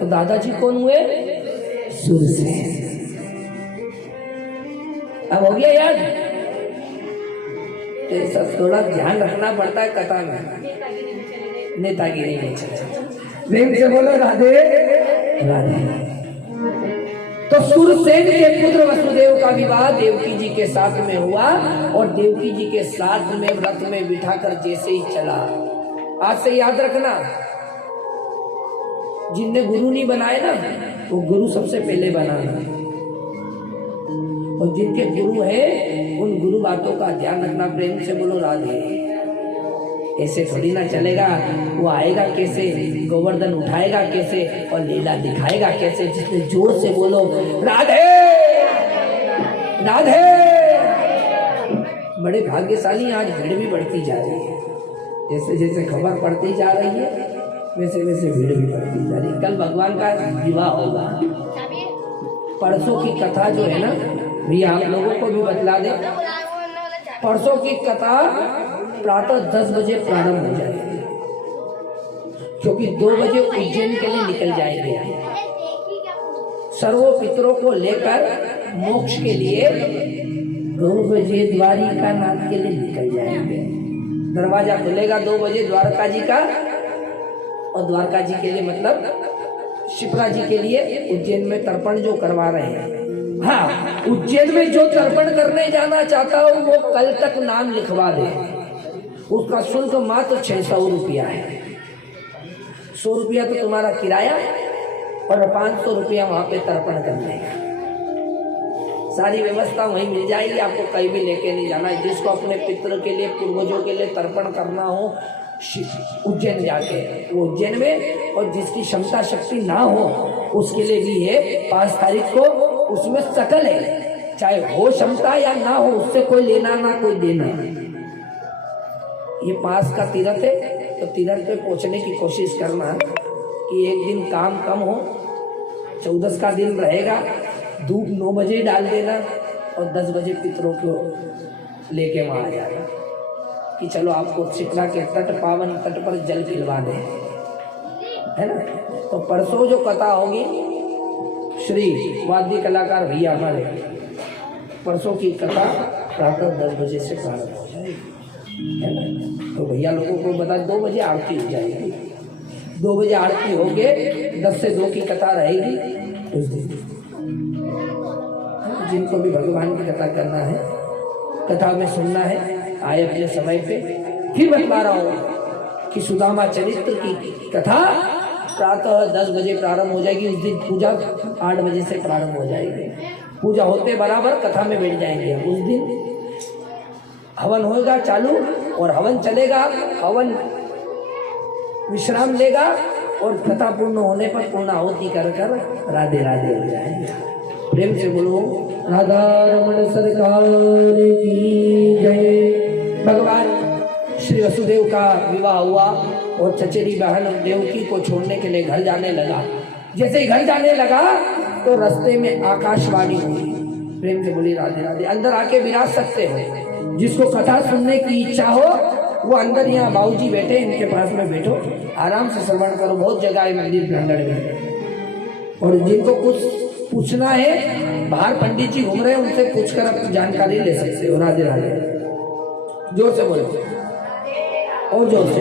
तो दादाजी कौन हुए? सुरसेन। अब हो गया याद? तो सब थोड़ा ध्यान रखना पड़ता है कथा में, नेतागिरी नहीं चले। प्रेम से बोलो राधे राधे। तो सुरसेन के पुत्र वसुदेव का विवाह देवकी जी के साथ में हुआ, और देवकी जी के साथ में व्रत में बिठाकर जैसे ही चला। आज से याद रखना, जिनने गुरु नहीं बनाए ना, वो गुरु सबसे पहले बनाना, और जिनके गुरु है उन गुरु बातों का ध्यान रखना। प्रेम से बोलो राधे। ऐसे थोड़ी ना चलेगा। वो आएगा कैसे, गोवर्धन उठाएगा कैसे, और लीला दिखाएगा कैसे? जिसने जोर से बोलो राधे राधे। बड़े भाग्यशाली। आज भीड़ भी बढ़ती जा रही है, जैसे जैसे खबर पड़ती जा रही है वैसे वैसे भीड़ भी बढ़ती जा रही है। कल भगवान का विवाह होगा। परसों की कथा जो है ना भैया, आप लोगों को भी बतला दे, परसों की कथा प्रातः 10 बजे प्रारंभ हो जाएगी, क्योंकि 2 बजे उज्जैन के लिए निकल जाएंगे। सर्वो पितरों को लेकर मोक्ष के लिए 2 बजे द्वारिका नाथ के लिए निकल जाएंगे। दरवाजा खुलेगा 2 बजे द्वारका जी का, और द्वारका जी के लिए मतलब शिप्रा जी के लिए उज्जैन में तर्पण जो करवा रहे हैं। हाँ, उज्जैन में जो तर्पण करने जाना चाहता हो वो कल तक नाम लिखवा दे। उसका शुल्क मात्र 600 रुपया है। 100 रुपया तो तुम्हारा किराया, और 500 रुपया वहां पे तर्पण करने का। सारी व्यवस्था वहीं मिल जाएगी, आपको कहीं भी लेके नहीं जाना है। जिसको अपने पितरों के लिए, पूर्वजों के लिए तर्पण करना हो, उज्जैन जाके वो उज्जैन में, और जिसकी क्षमता शक्ति ना हो उसके लिए भी है 5 तारीख को। उसमें सकल है, चाहे हो क्षमता या ना हो, उससे कोई लेना ना कोई देना। ये पास का तीर्थ है, तो तीर्थ पे पहुंचने की कोशिश करना कि एक दिन काम कम हो, 14 का दिन रहेगा, धूप 9 बजे डाल देना और 10 बजे पितरों को लेके वहाँ आ जाना कि चलो आपको शिप्रा के तट, पावन तट पर जल पिलवा दें, है ना। तो परसों जो कथा होगी, श्री वाद्य कलाकार भैया हमारे, परसों की कथा प्रातः 10 बजे से प्रारंभ हो जाएगी, है ना। तो भैया लोगों को बता, 2 बजे आरती हो जाएगी, 2 बजे आरती होके 10 से 2 की कथा रहेगी उस दिन। जिनको भी भगवान की कथा करना है, कथा में सुनना है, आए अपने समय पे। फिर बता रहा हूँ कि सुदामा चरित्र की कथा प्रातः 10 बजे प्रारंभ हो जाएगी। उस दिन पूजा 8 बजे से प्रारंभ हो जाएगी। पूजा होते बराबर कथा में बैठ जाएंगे। उस दिन हवन होगा चालू, और हवन चलेगा, हवन विश्राम लेगा, और कथा पूर्ण होने पर पूर्णाहुति कर कर राधे राधे हो जाएंगे। प्रेम से बोलो राधा रमण सरकार की जय। भगवान श्री वसुदेव का विवाह हुआ और चचेरी बहन देवकी को छोड़ने के लिए घर जाने लगा। जैसे ही घर जाने लगा तो रास्ते में आकाशवाणी हुई। प्रेम से बोली राधे राधे। अंदर आके विराज सकते हो, जिसको कथा सुनने की इच्छा हो वो अंदर, यहाँ बाबूजी बैठे, इनके पास में बैठो, आराम से श्रवण करो। बहुत जगह है मंदिर प्रांगण में। और जिनको कुछ पूछना है, बाहर पंडित जी घूम रहे हैं, उनसे पूछकर आप जानकारी ले सकते हो। राधे राधे। जोर से बोलो, और जोर से,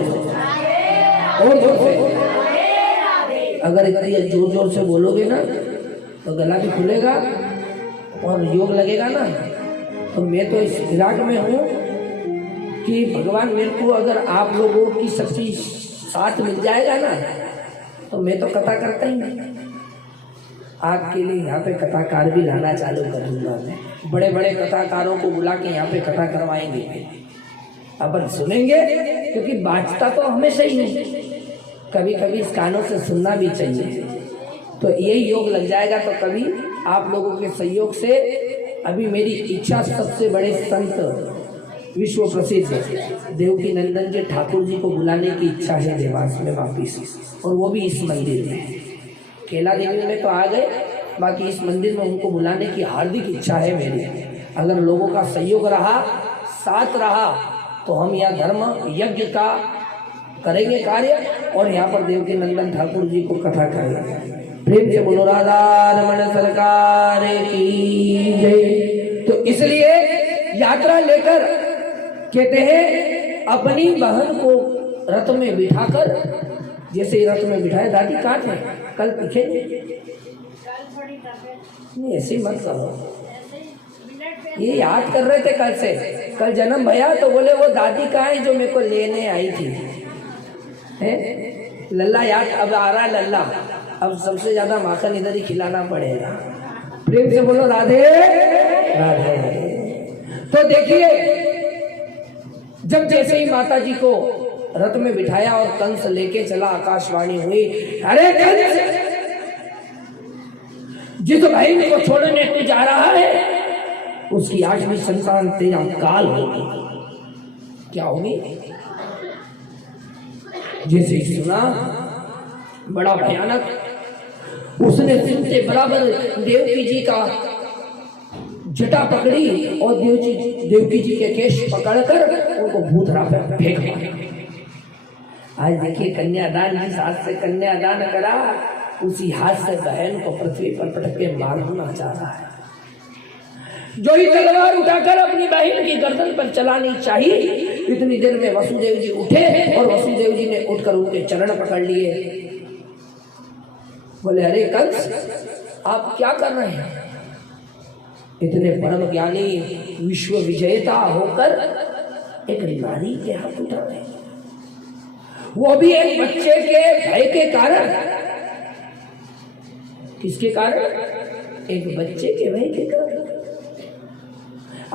और जोर से। अगर इतनी जोर जोर से बोलोगे ना तो गला भी खुलेगा और योग लगेगा ना। तो मैं तो इस विराग में हूँ कि भगवान मेरे को, अगर आप लोगों की सच्ची साथ मिल जाएगा ना, तो मैं तो कथा करता ही नहीं। आपके लिए यहाँ पे कथाकार भी लाना चालू कर दूंगा मैं। बड़े बड़े कथाकारों को बुला के यहाँ पे कथा करवाएंगे, अपन सुनेंगे, क्योंकि बाँचता तो हमेशा ही नहीं, कभी कभी इस कानों से सुनना भी चाहिए। तो यही योग लग जाएगा। तो कभी आप लोगों के सहयोग से, अभी मेरी इच्छा सबसे बड़े संत विश्व प्रसिद्ध देवकी नंदन जी ठाकुर जी को बुलाने की इच्छा है देवास में वापिस, और वो भी इस मंदिर में। केला देवी में तो आ गए, बाकी इस मंदिर में उनको बुलाने की हार्दिक इच्छा है मेरी। अगर लोगों का सहयोग रहा, साथ रहा, तो हम यहाँ धर्म यज्ञ का करेंगे कार्य, और यहाँ पर देवकी नंदन ठाकुर जी को कथा करेंगे। प्रेम से बोलो राधा रमण सरकार की जय। तो इसलिए यात्रा लेकर कहते हैं, अपनी बहन को रथ में बिठाकर, जैसे रथ में बिठाए, दादी कहाँ थे कल दिखे नहीं, ऐसे मत करो। ये याद कर रहे थे कल से, कल जन्म भैया, तो बोले वो दादी कहाँ है जो मेरे को लेने आई थी, है लल्ला याद अब आ रहा है लल्ला। अब सबसे ज्यादा माखन इधर ही खिलाना पड़ेगा। प्रेम से बोलो राधे राधे। तो देखिए, जब जैसे ही माता जी को रथ में बिठाया और कंस लेके चला, आकाशवाणी हुई, अरे कंस, जिस भाई को छोड़ने तू जा रहा है उसकी 8वीं संतान तेरा काल होगी। क्या होगी? जैसे ही सुना, बड़ा भयानक, उसने सुनते बराबर देवकी जी का जटा पकड़ी और देवकी जी के केश पकड़कर उनको भूतरा पर फेंक मारा। आज देखिए, कन्यादान, जिस हाथ से कन्यादान करा उसी हाथ से बहन को पृथ्वी पर पटक के मारना चाह रहा है। जो ही तलवार उठाकर अपनी बहन की गर्दन पर चलानी चाहिए, इतनी देर में वसुदेव जी उठे और वसुदेव जी ने उठकर उनके चरण पकड़ लिए। बोले, अरे कंस, आप क्या कर रहे हैं? इतने परम ज्ञानी विश्व विजेता होकर एक नारी के हाथ उठा रहे, वो भी एक बच्चे के भय के कारण। किसके कारण? एक बच्चे के भय के कारण।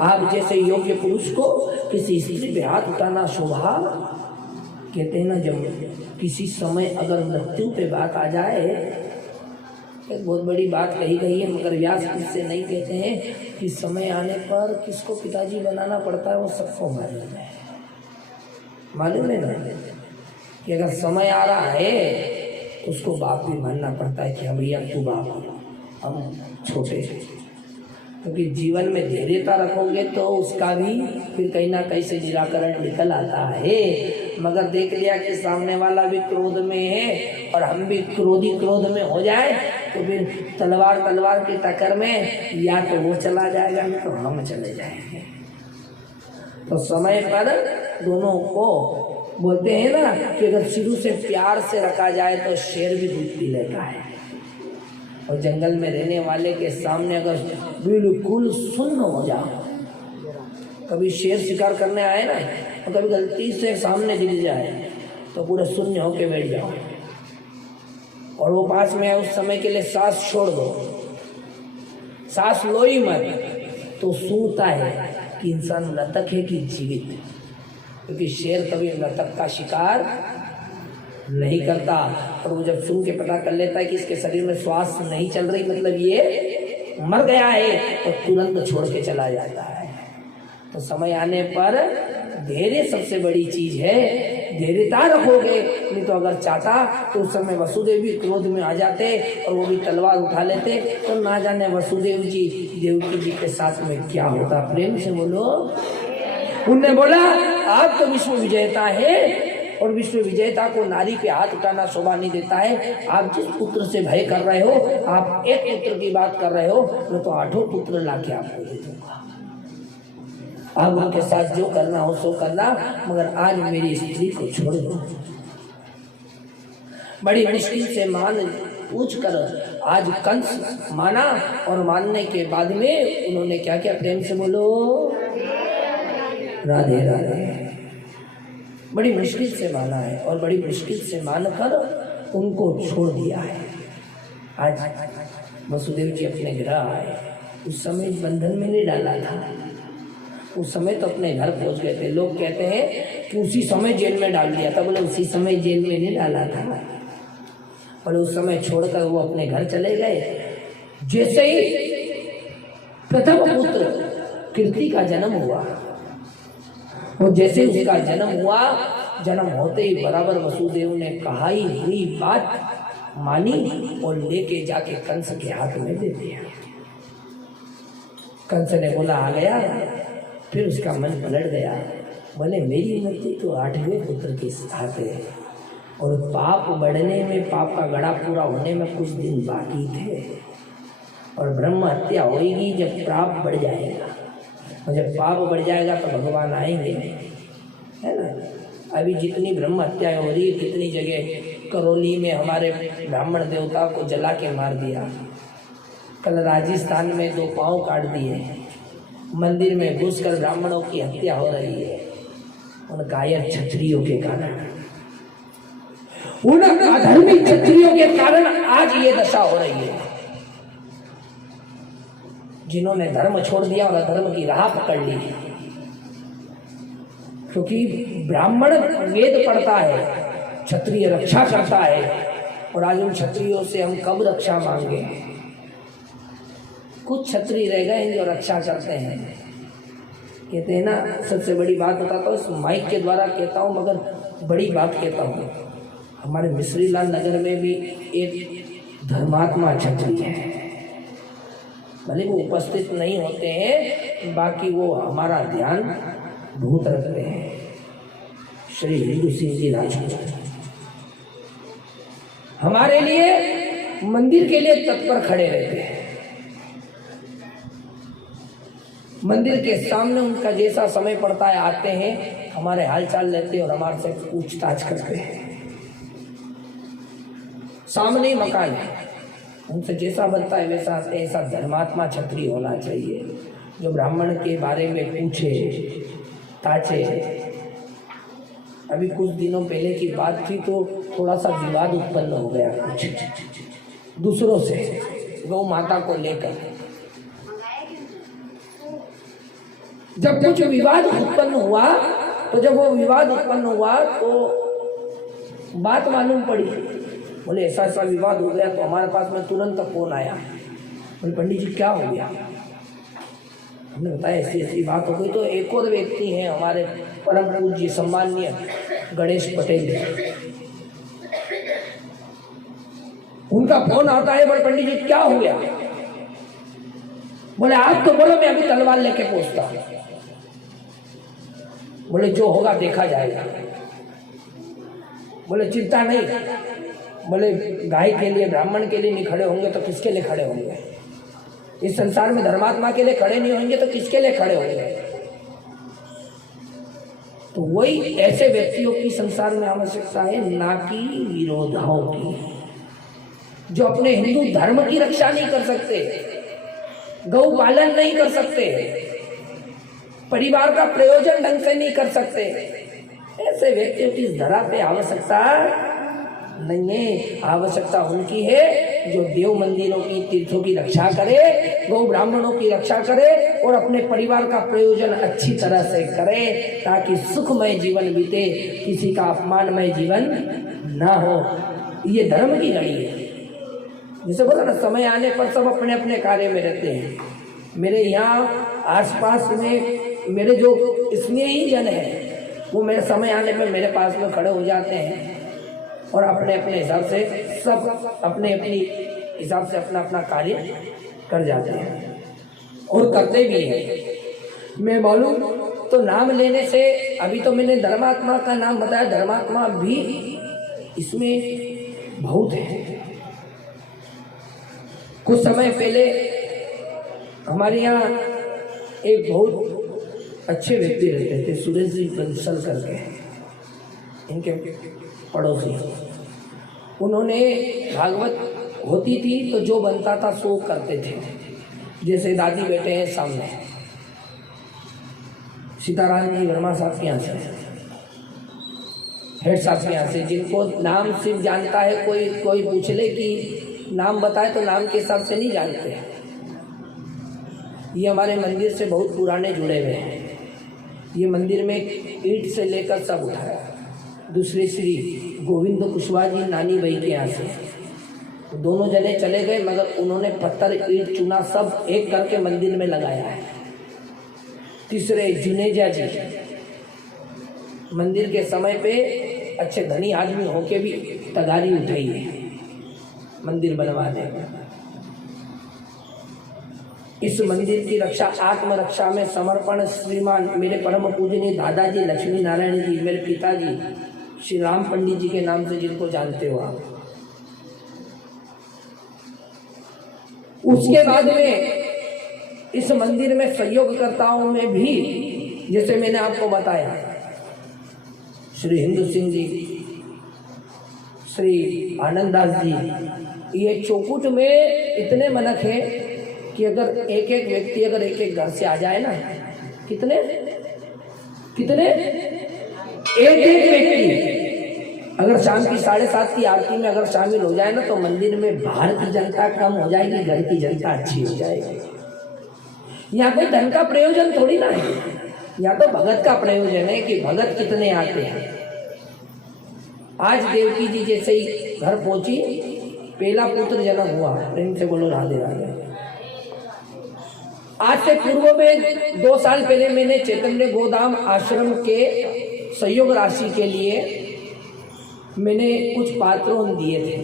आप जैसे योग्य पुरुष को किसी स्त्री पे हाथ उठाना शोभा। कहते हैं ना, जब किसी समय अगर मृत्यु पे बात आ जाए एक बहुत बड़ी बात कही गई है, मगर व्यास इससे नहीं कहते हैं कि समय आने पर किसको पिताजी बनाना पड़ता है वो सबको मालूम है। मालूम है ना कि अगर समय आ रहा है तो उसको बाप भी मानना पड़ता है कि हाँ भैया तू बाप हो, हम छोटे हैं। क्योंकि जीवन में धैर्यता रखोगे तो उसका भी फिर कहीं ना कहीं से निराकरण निकल आता है। मगर देख लिया कि सामने वाला भी क्रोध में है और हम भी क्रोध में हो जाए तो फिर तलवार की टक्कर में या तो वो चला जाएगा नहीं तो हम चले जाएंगे। तो समय पर दोनों को बोलते हैं ना कि अगर शुरू से प्यार से रखा जाए तो शेर भी दूध पी लेता है। और जंगल में रहने वाले के सामने अगर बिल्कुल सुन्न हो जाओ, कभी शेर शिकार करने आए ना और कभी गलती से सामने दिख जाए तो पूरे शून्य होके बैठ जाओ और वो पास में आए उस समय के लिए सांस छोड़ दो, सांस लो ही मत, तो सूंघता है कि इंसान मृतक है कि जीवित। क्योंकि शेर कभी मृतक का शिकार नहीं करता और वो जब सूंघ के पता कर लेता है कि इसके शरीर में श्वास नहीं चल रही मतलब ये मर गया है तो तुरंत छोड़ के चला जाता है। तो समय आने पर धैर्य सबसे बड़ी चीज है, धैर्यता रखोगे। नहीं तो अगर चाहता तो उस समय वसुदेव भी क्रोध में आ जाते और वो भी तलवार उठा लेते तो ना जाने वसुदेव जी देवकी जी के साथ में क्या होता। प्रेम से बोलो। उनने बोला आप तो विश्व विजेता है और विश्व विजेता को नारी पे हाथ उठाना शोभा नहीं देता है। आप जिस पुत्र से भय कर रहे हो, आप एक पुत्र की बात कर रहे हो, मैं तो 8 पुत्र लाके आपको दे दूंगा। आप उनके साथ जो करना हो सो करना, मगर आज मेरी स्त्री को छोड़ दो। बड़ी मुश्किल से मान पूछ कर आज कंस माना और मानने के बाद में उन्होंने क्या किया। प्रेम से बोलो राधे राधे। बड़ी मुश्किल से माना है और बड़ी मुश्किल से मानकर उनको छोड़ दिया है। आज वसुदेव जी अपने घर आए, उस समय बंधन में नहीं डाला था, उस समय तो अपने घर पहुंच गए थे। लोग कहते हैं कि उसी समय जेल में डाल दिया था, बोले उसी समय जेल में नहीं डाला था, बोले उस समय छोड़कर वो अपने घर चले गए। जैसे ही प्रथम पुत्र कीर्ति का जन्म हुआ और जैसे उसका जन्म हुआ, जन्म होते ही बराबर वसुदेव ने कहा ही हुई बात मानी और लेके जाके कंस के हाथ में दे दिया। कंस ने बोला आ गया, फिर उसका मन पलट गया। बोले मेरी मृत्यु तो 8वें पुत्र के हाथ है और पाप बढ़ने में, पाप का गड़ा पूरा होने में कुछ दिन बाकी थे और ब्रह्म हत्या होगी जब पाप बढ़ जाएगा और जब पाप बढ़ जाएगा तो भगवान आएंगे, है ना। अभी जितनी ब्रह्म हत्या हो रही है, कितनी जगह करौली में हमारे ब्राह्मण देवता को जला के मार दिया, कल राजस्थान में 2 पाँव काट दिए, मंदिर में घुसकर ब्राह्मणों की हत्या हो रही है उन कायर क्षत्रियों के कारण, उन अधर्मी क्षत्रियों के कारण आज ये दशा हो रही है। जिन्होंने धर्म छोड़ दिया और अधर्म की राह पकड़ ली, क्योंकि ब्राह्मण वेद पढ़ता है, क्षत्रिय रक्षा करता है और आज उन क्षत्रियों से हम कब रक्षा मांगे। कुछ क्षत्रिय रह गए जो रक्षा करते हैं। कहते हैं ना, सबसे बड़ी बात बताता हूँ, इस माइक के द्वारा कहता हूँ मगर बड़ी बात कहता हूँ। हमारे मिश्रीलाल नगर में भी एक धर्मात्मा क्षत्रिय है, भले वो उपस्थित नहीं होते हैं, बाकी वो हमारा ध्यान बहुत रखते हैं। श्री हिंदू सिंह जी राजपूत हमारे लिए मंदिर के लिए तत्पर खड़े रहते हैं। मंदिर के सामने उनका जैसा समय पड़ता है आते हैं, हमारे हालचाल लेते हैं और हमारे से पूछताछ करते हैं। सामने ही मकान है, उनसे जैसा बनता है वैसा आते हैं। ऐसा धर्मात्मा क्षत्रिय होना चाहिए जो ब्राह्मण के बारे में पूछे ताचे। अभी कुछ दिनों पहले की बात थी तो थोड़ा सा विवाद उत्पन्न हो गया कुछ दूसरों से गौ माता को लेकर। जब कुछ विवाद उत्पन्न हुआ तो जब वो विवाद उत्पन्न हुआ तो बात मालूम पड़ी बोले ऐसा ऐसा विवाद हो गया। तो हमारे पास में तुरंत फ़ोन आया, बोले पंडित जी क्या हो गया। हमने बताया ऐसी ऐसी बात हो गई। तो एक और व्यक्ति हैं हमारे परम पूज्य सम्माननीय गणेश पटेल, उनका फोन आता है, बोले पंडित जी क्या हो गया। बोले आप तो बोलो, मैं अभी तलवार लेके पहुंचता। बोले जो होगा देखा जाएगा। बोले चिंता नहीं, बोले गाय के लिए ब्राह्मण के लिए नहीं खड़े होंगे तो किसके लिए खड़े होंगे। इस संसार में धर्मात्मा के लिए खड़े नहीं होंगे तो किसके लिए खड़े होंगे। तो वही ऐसे व्यक्तियों की संसार में आवश्यकता है, ना कि विरोधाओं की, जो अपने हिंदू धर्म की रक्षा नहीं कर सकते, गौ पालन नहीं कर सकते, परिवार का प्रयोजन ढंग से नहीं कर सकते। ऐसे व्यक्तियों की इस धरा पे आवश्यकता नहीं है। आवश्यकता उनकी है जो देव मंदिरों की, तीर्थों की रक्षा करे, गौ ब्राह्मणों की रक्षा करे और अपने परिवार का प्रयोजन अच्छी तरह से करे, ताकि सुखमय जीवन बीते, किसी का अपमानमय जीवन ना हो। ये धर्म की लड़ी है। जैसे बोला ना, समय आने पर सब अपने अपने कार्य में रहते हैं। मेरे यहाँ आसपास में मेरे जो स्नेही जन है, वो मेरे समय आने पर मेरे पास में खड़े हो जाते हैं और अपने अपने हिसाब से सब अपने अपनी हिसाब से अपना अपना कार्य कर जाते हैं और करते भी हैं। मैं मालूम तो नाम लेने से, अभी तो मैंने धर्मात्मा का नाम बताया, धर्मात्मा भी इसमें बहुत है। कुछ समय पहले हमारे यहाँ एक बहुत अच्छे व्यक्ति रहते थे, सुरेश जी बंसल करके, इनके पड़ोसी। उन्होंने भागवत होती थी तो जो बनता था सो करते थे। जैसे दादी बैठे हैं सामने, सीताराम जी वर्मा साहब के यहाँ से, हेड साहब के यहाँ से, जिनको नाम सिर्फ जानता है, कोई पूछ ले कि नाम बताए तो नाम के हिसाब से नहीं जानते। ये हमारे मंदिर से बहुत पुराने जुड़े हुए हैं। ये मंदिर में ईंट से लेकर सब उठाया। दूसरे श्री गोविंद कुशवाहा जी नानी भाई के यहाँ से, दोनों जने चले गए, मगर उन्होंने पत्थर ईंट चुना सब एक करके मंदिर में लगाया है। तीसरे जुनेजा जी मंदिर के समय पे अच्छे धनी आदमी होके भी तगारी उठाई है मंदिर बनवाने में। इस मंदिर की रक्षा, आत्मरक्षा में समर्पण श्रीमान मेरे परम पूजनीय दादाजी लक्ष्मी नारायण जी, मेरे पिताजी श्री राम पंडित जी के नाम से, जिनको जानते हो आप। उसके बाद में इस मंदिर में सहयोगकर्ताओं में भी, जैसे मैंने आपको बताया, श्री हिंदू सिंह जी, श्री आनंददास जी, ये चौकुट में इतने मनक है कि अगर एक एक व्यक्ति अगर एक एक घर से आ जाए ना, कितने एक एक व्यक्ति अगर शाम की 7:30 की आरती में अगर शामिल हो जाए ना, तो मंदिर में बाहर की जनता कम हो जाएगी, घर की जनता अच्छी हो जाएगी। यहाँ कोई धन का प्रयोजन थोड़ी ना है, यहाँ तो भगत का प्रयोजन है कि भगत कितने आते हैं। आज देवकी जी जैसे ही घर पहुंची, पहला पुत्र जन्म हुआ, प्रेम से बोलो राधे राधे। आज से पूर्व में 2 साल पहले मैंने चैतन्य गोधाम आश्रम के सहयोग राशि के लिए मैंने कुछ पात्रों दिए थे।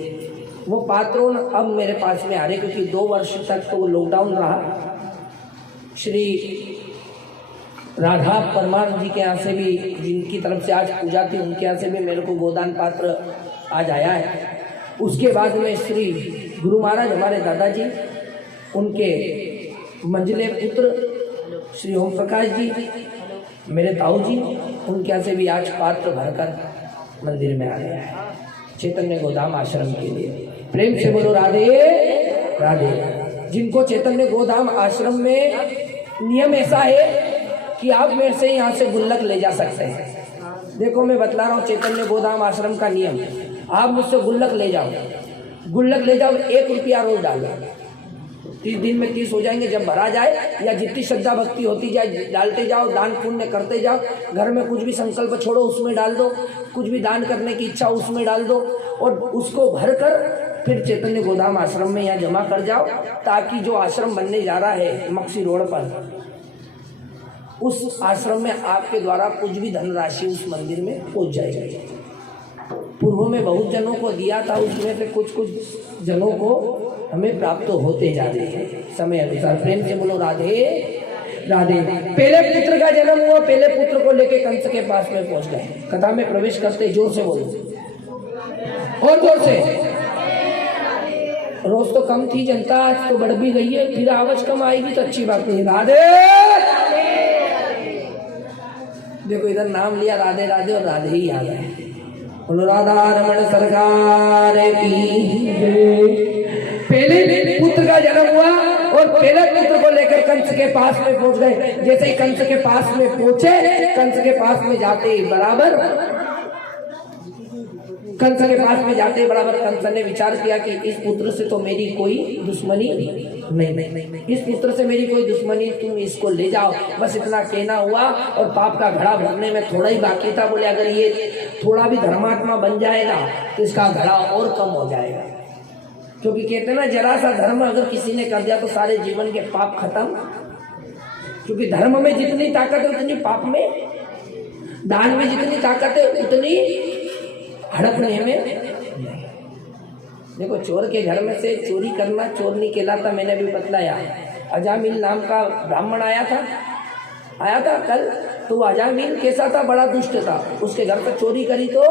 वो पात्रों अब मेरे पास में आ रहे, क्योंकि 2 वर्ष तक तो वो लॉकडाउन रहा। श्री राधा परमार जी के यहाँ से भी, जिनकी तरफ से आज पूजा थी, उनके यहाँ से भी मेरे को गोदान पात्र आज आया है। उसके बाद में श्री गुरु महाराज हमारे दादाजी, उनके मंझले पुत्र श्री ओम प्रकाश जी, मेरे ताऊ जी, उनके यहाँ से भी आज पात्र भरकर मंदिर में आ गया है चैतन्य गोधाम आश्रम के लिए। प्रेम से बोलो राधे राधे। जिनको चैतन्य गोधाम आश्रम में नियम ऐसा है कि आप मेरे से यहाँ से गुल्लक ले जा सकते हैं। देखो मैं बतला रहा हूँ चैतन्य गोधाम आश्रम का नियम, आप मुझसे गुल्लक ले जाओ, 1 रुपया रोज डालो। 30 दिन में 30 हो जाएंगे जब भरा जाए, या जितनी श्रद्धा भक्ति होती जाए डालते जाओ, दान पुण्य करते जाओ। घर में कुछ भी संकल्प छोड़ो उसमें डाल दो, कुछ भी दान करने की इच्छा उसमें डाल दो, और उसको भर कर फिर चैतन्य गोधाम आश्रम में यहाँ जमा कर जाओ, ताकि जो आश्रम बनने जा रहा है मक्सी रोड पर, उस आश्रम में आपके द्वारा कुछ भी धनराशि उस मंदिर में पहुँच जाएगी। पूर्व में बहुत जनों को दिया था, उसमें से कुछ कुछ जनों को हमें प्राप्त होते जा रहे हैं समय अनुसार। प्रेम से बोलो राधे राधे। पहले पुत्र का जन्म हुआ, पहले पुत्र को लेके कंस के पास में पहुंच गए। कथा में प्रवेश करते जोर से बोलो, और जोर से। रोज तो कम थी जनता, आज तो बढ़ भी गई है, फिर आवाज कम आएगी तो अच्छी बात नहीं। राधे देखो इधर नाम लिया राधे राधे और राधे ही आ गए। बोलो राधा रमण सरकार की। पहले पुत्र का जन्म हुआ और पहले पुत्र को लेकर कंस के पास में पहुंच गए। जैसे ही कंस के पास में पहुंचे, कंस के पास में जाते ही बराबर कंस ने विचार किया कि इस पुत्र से तो मेरी कोई दुश्मनी नहीं, इस पुत्र से मेरी कोई दुश्मनी, तुम इसको ले जाओ। बस इतना कहना हुआ और पाप का घड़ा भरने में थोड़ा ही बाकी था। बोले अगर ये थोड़ा भी धर्मात्मा बन जाएगा तो इसका घड़ा और कम हो जाएगा, क्योंकि कहते ना जरा सा धर्म अगर किसी ने कर दिया तो सारे जीवन के पाप खत्म। क्योंकि धर्म में जितनी ताकत है उतनी पाप में, दान में जितनी ताकत है उतनी हड़पने में। देखो चोर के घर में से चोरी करना चोर नहीं कहलाता, मैंने भी बतलाया। अजामिल नाम का ब्राह्मण आया था कल, तो अजामिल कैसा था, बड़ा दुष्ट था। उसके घर पर चोरी करी तो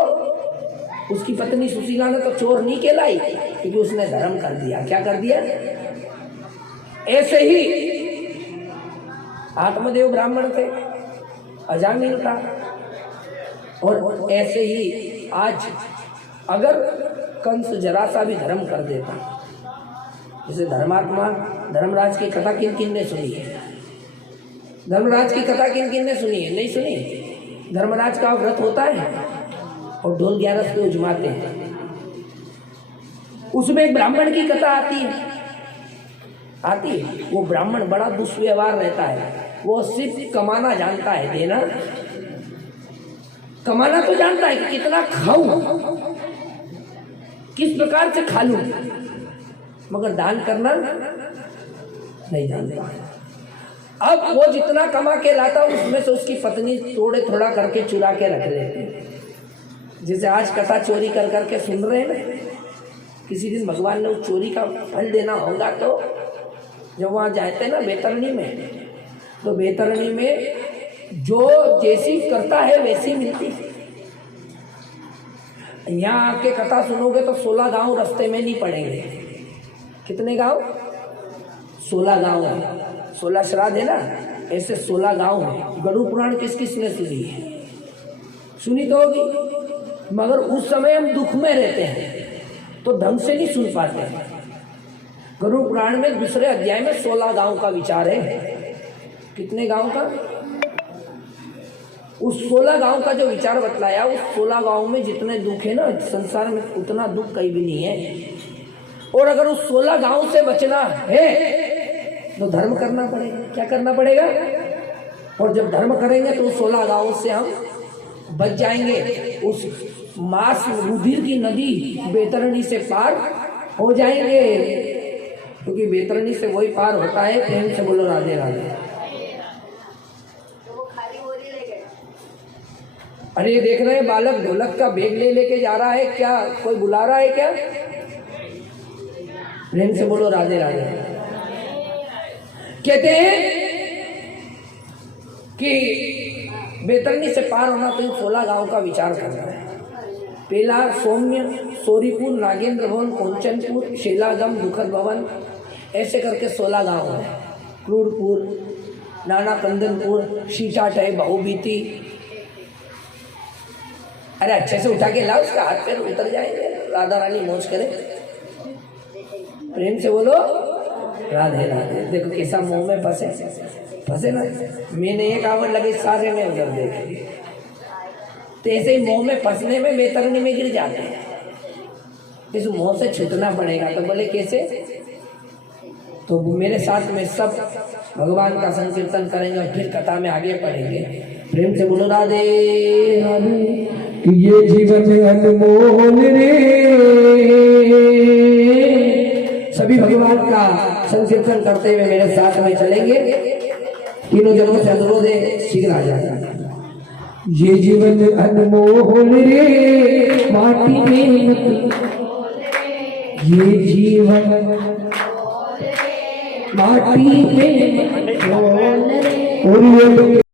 उसकी पत्नी सुशीला ने तो चोर नहीं कहलाई, क्योंकि उसने धर्म कर दिया। क्या कर दिया? ऐसे ही आत्मदेव ब्राह्मण थे, अजामिल था, और ऐसे ही आज अगर कंस जरा सा भी धर्म कर देता, जैसे धर्मात्मा धर्मराज की कथा किन ने सुनी है? धर्मराज की कथा किन ने सुनी है? नहीं सुनी। धर्मराज का व्रत होता है और ढोल 11 पे उजमाते हैं, उसमें एक ब्राह्मण की कथा आती है। वो ब्राह्मण बड़ा दुष्व्यवहार रहता है, वो सिर्फ कमाना जानता है, देना कमाना तो जानता है कि कितना खाऊं, किस प्रकार से खा लूं, मगर दान करना नहीं जानता। अब वो जितना कमा के लाता उसमें से उसकी पत्नी थोड़ा करके चुरा के रख लेती। जैसे आज कथा चोरी कर करके सुन रहे हैं ना, किसी दिन भगवान ने उस चोरी का फल देना होगा। तो जब वहाँ जाते हैं ना बैतरणी में, तो बैतरणी में जो जैसी करता है वैसी मिलती। यहाँ आके कथा सुनोगे तो 16 गांव रास्ते में नहीं पड़ेंगे। कितने गांव? 16 गांव है। 16 श्राद्ध है ना, ऐसे 16 गांव है। गरुड़ पुराण किस ने सुनी है? सुनी तो होगी, मगर उस समय हम दुख में रहते हैं तो ढंग से नहीं सुन पाते हैं। गरुड़ पुराण में दूसरे अध्याय में 16 गांव का विचार है। कितने गांव का? उस 16 गांव का जो विचार बतलाया, उस 16 गांव में जितने दुख है ना संसार में, उतना दुख कहीं भी नहीं है। और अगर उस 16 गांव से बचना है तो धर्म करना पड़ेगा। क्या करना पड़ेगा? और जब धर्म करेंगे तो उस 16 गांव से हम बच जाएंगे। उस मास रुधिर की नदी बैतरणी से पार हो जाएंगे, क्योंकि बैतरणी से वही पार होता है। प्रेम से बोलो राधे राधे। अरे ये देख रहे हैं बालक ढोलक का बैग लेके जा रहा है, क्या कोई बुला रहा है क्या? प्रेम से बोलो राधे राधे। कहते हैं कि बैतरणी से पार होना तो 16 गांव का विचार करना है। पहला सौम्य, सोरीपुर, नागेंद्र भवन, कोंचनपुर, शेलागम, दुखद भवन, ऐसे करके 16 गांव है। क्रूरपुर, नाना कंदनपुर, शीटाटय, बहुबीती। अरे अच्छे से उठा के लाओ, उसका हाथ पैर उतर जाएंगे, राधा रानी मौज करे। प्रेम से बोलो राधे राधे। देखो कैसा मुंह में फंसे ना। मैंने एक आवर लगे सारे में उधर देखे, तो ऐसे ही मुंह में फंसने में बैतरणी में गिर जाते हैं। इस मुंह से छूटना पड़ेगा। तो बोले कैसे? तो मेरे साथ में सब भगवान का संकीर्तन करेंगे और फिर कथा में आगे पढ़ेंगे। प्रेम से बोलो राधे राधे। कि ये जीवन अनमोल रे, सभी भगवान का संकीर्तन करते हुए मेरे साथ में चलेंगे। तीनों जनों से अनुरोध है, शीघ्र आ जाएगा। ये जीवन अनमोल रे, माटी में ये जीवन माटी में और ये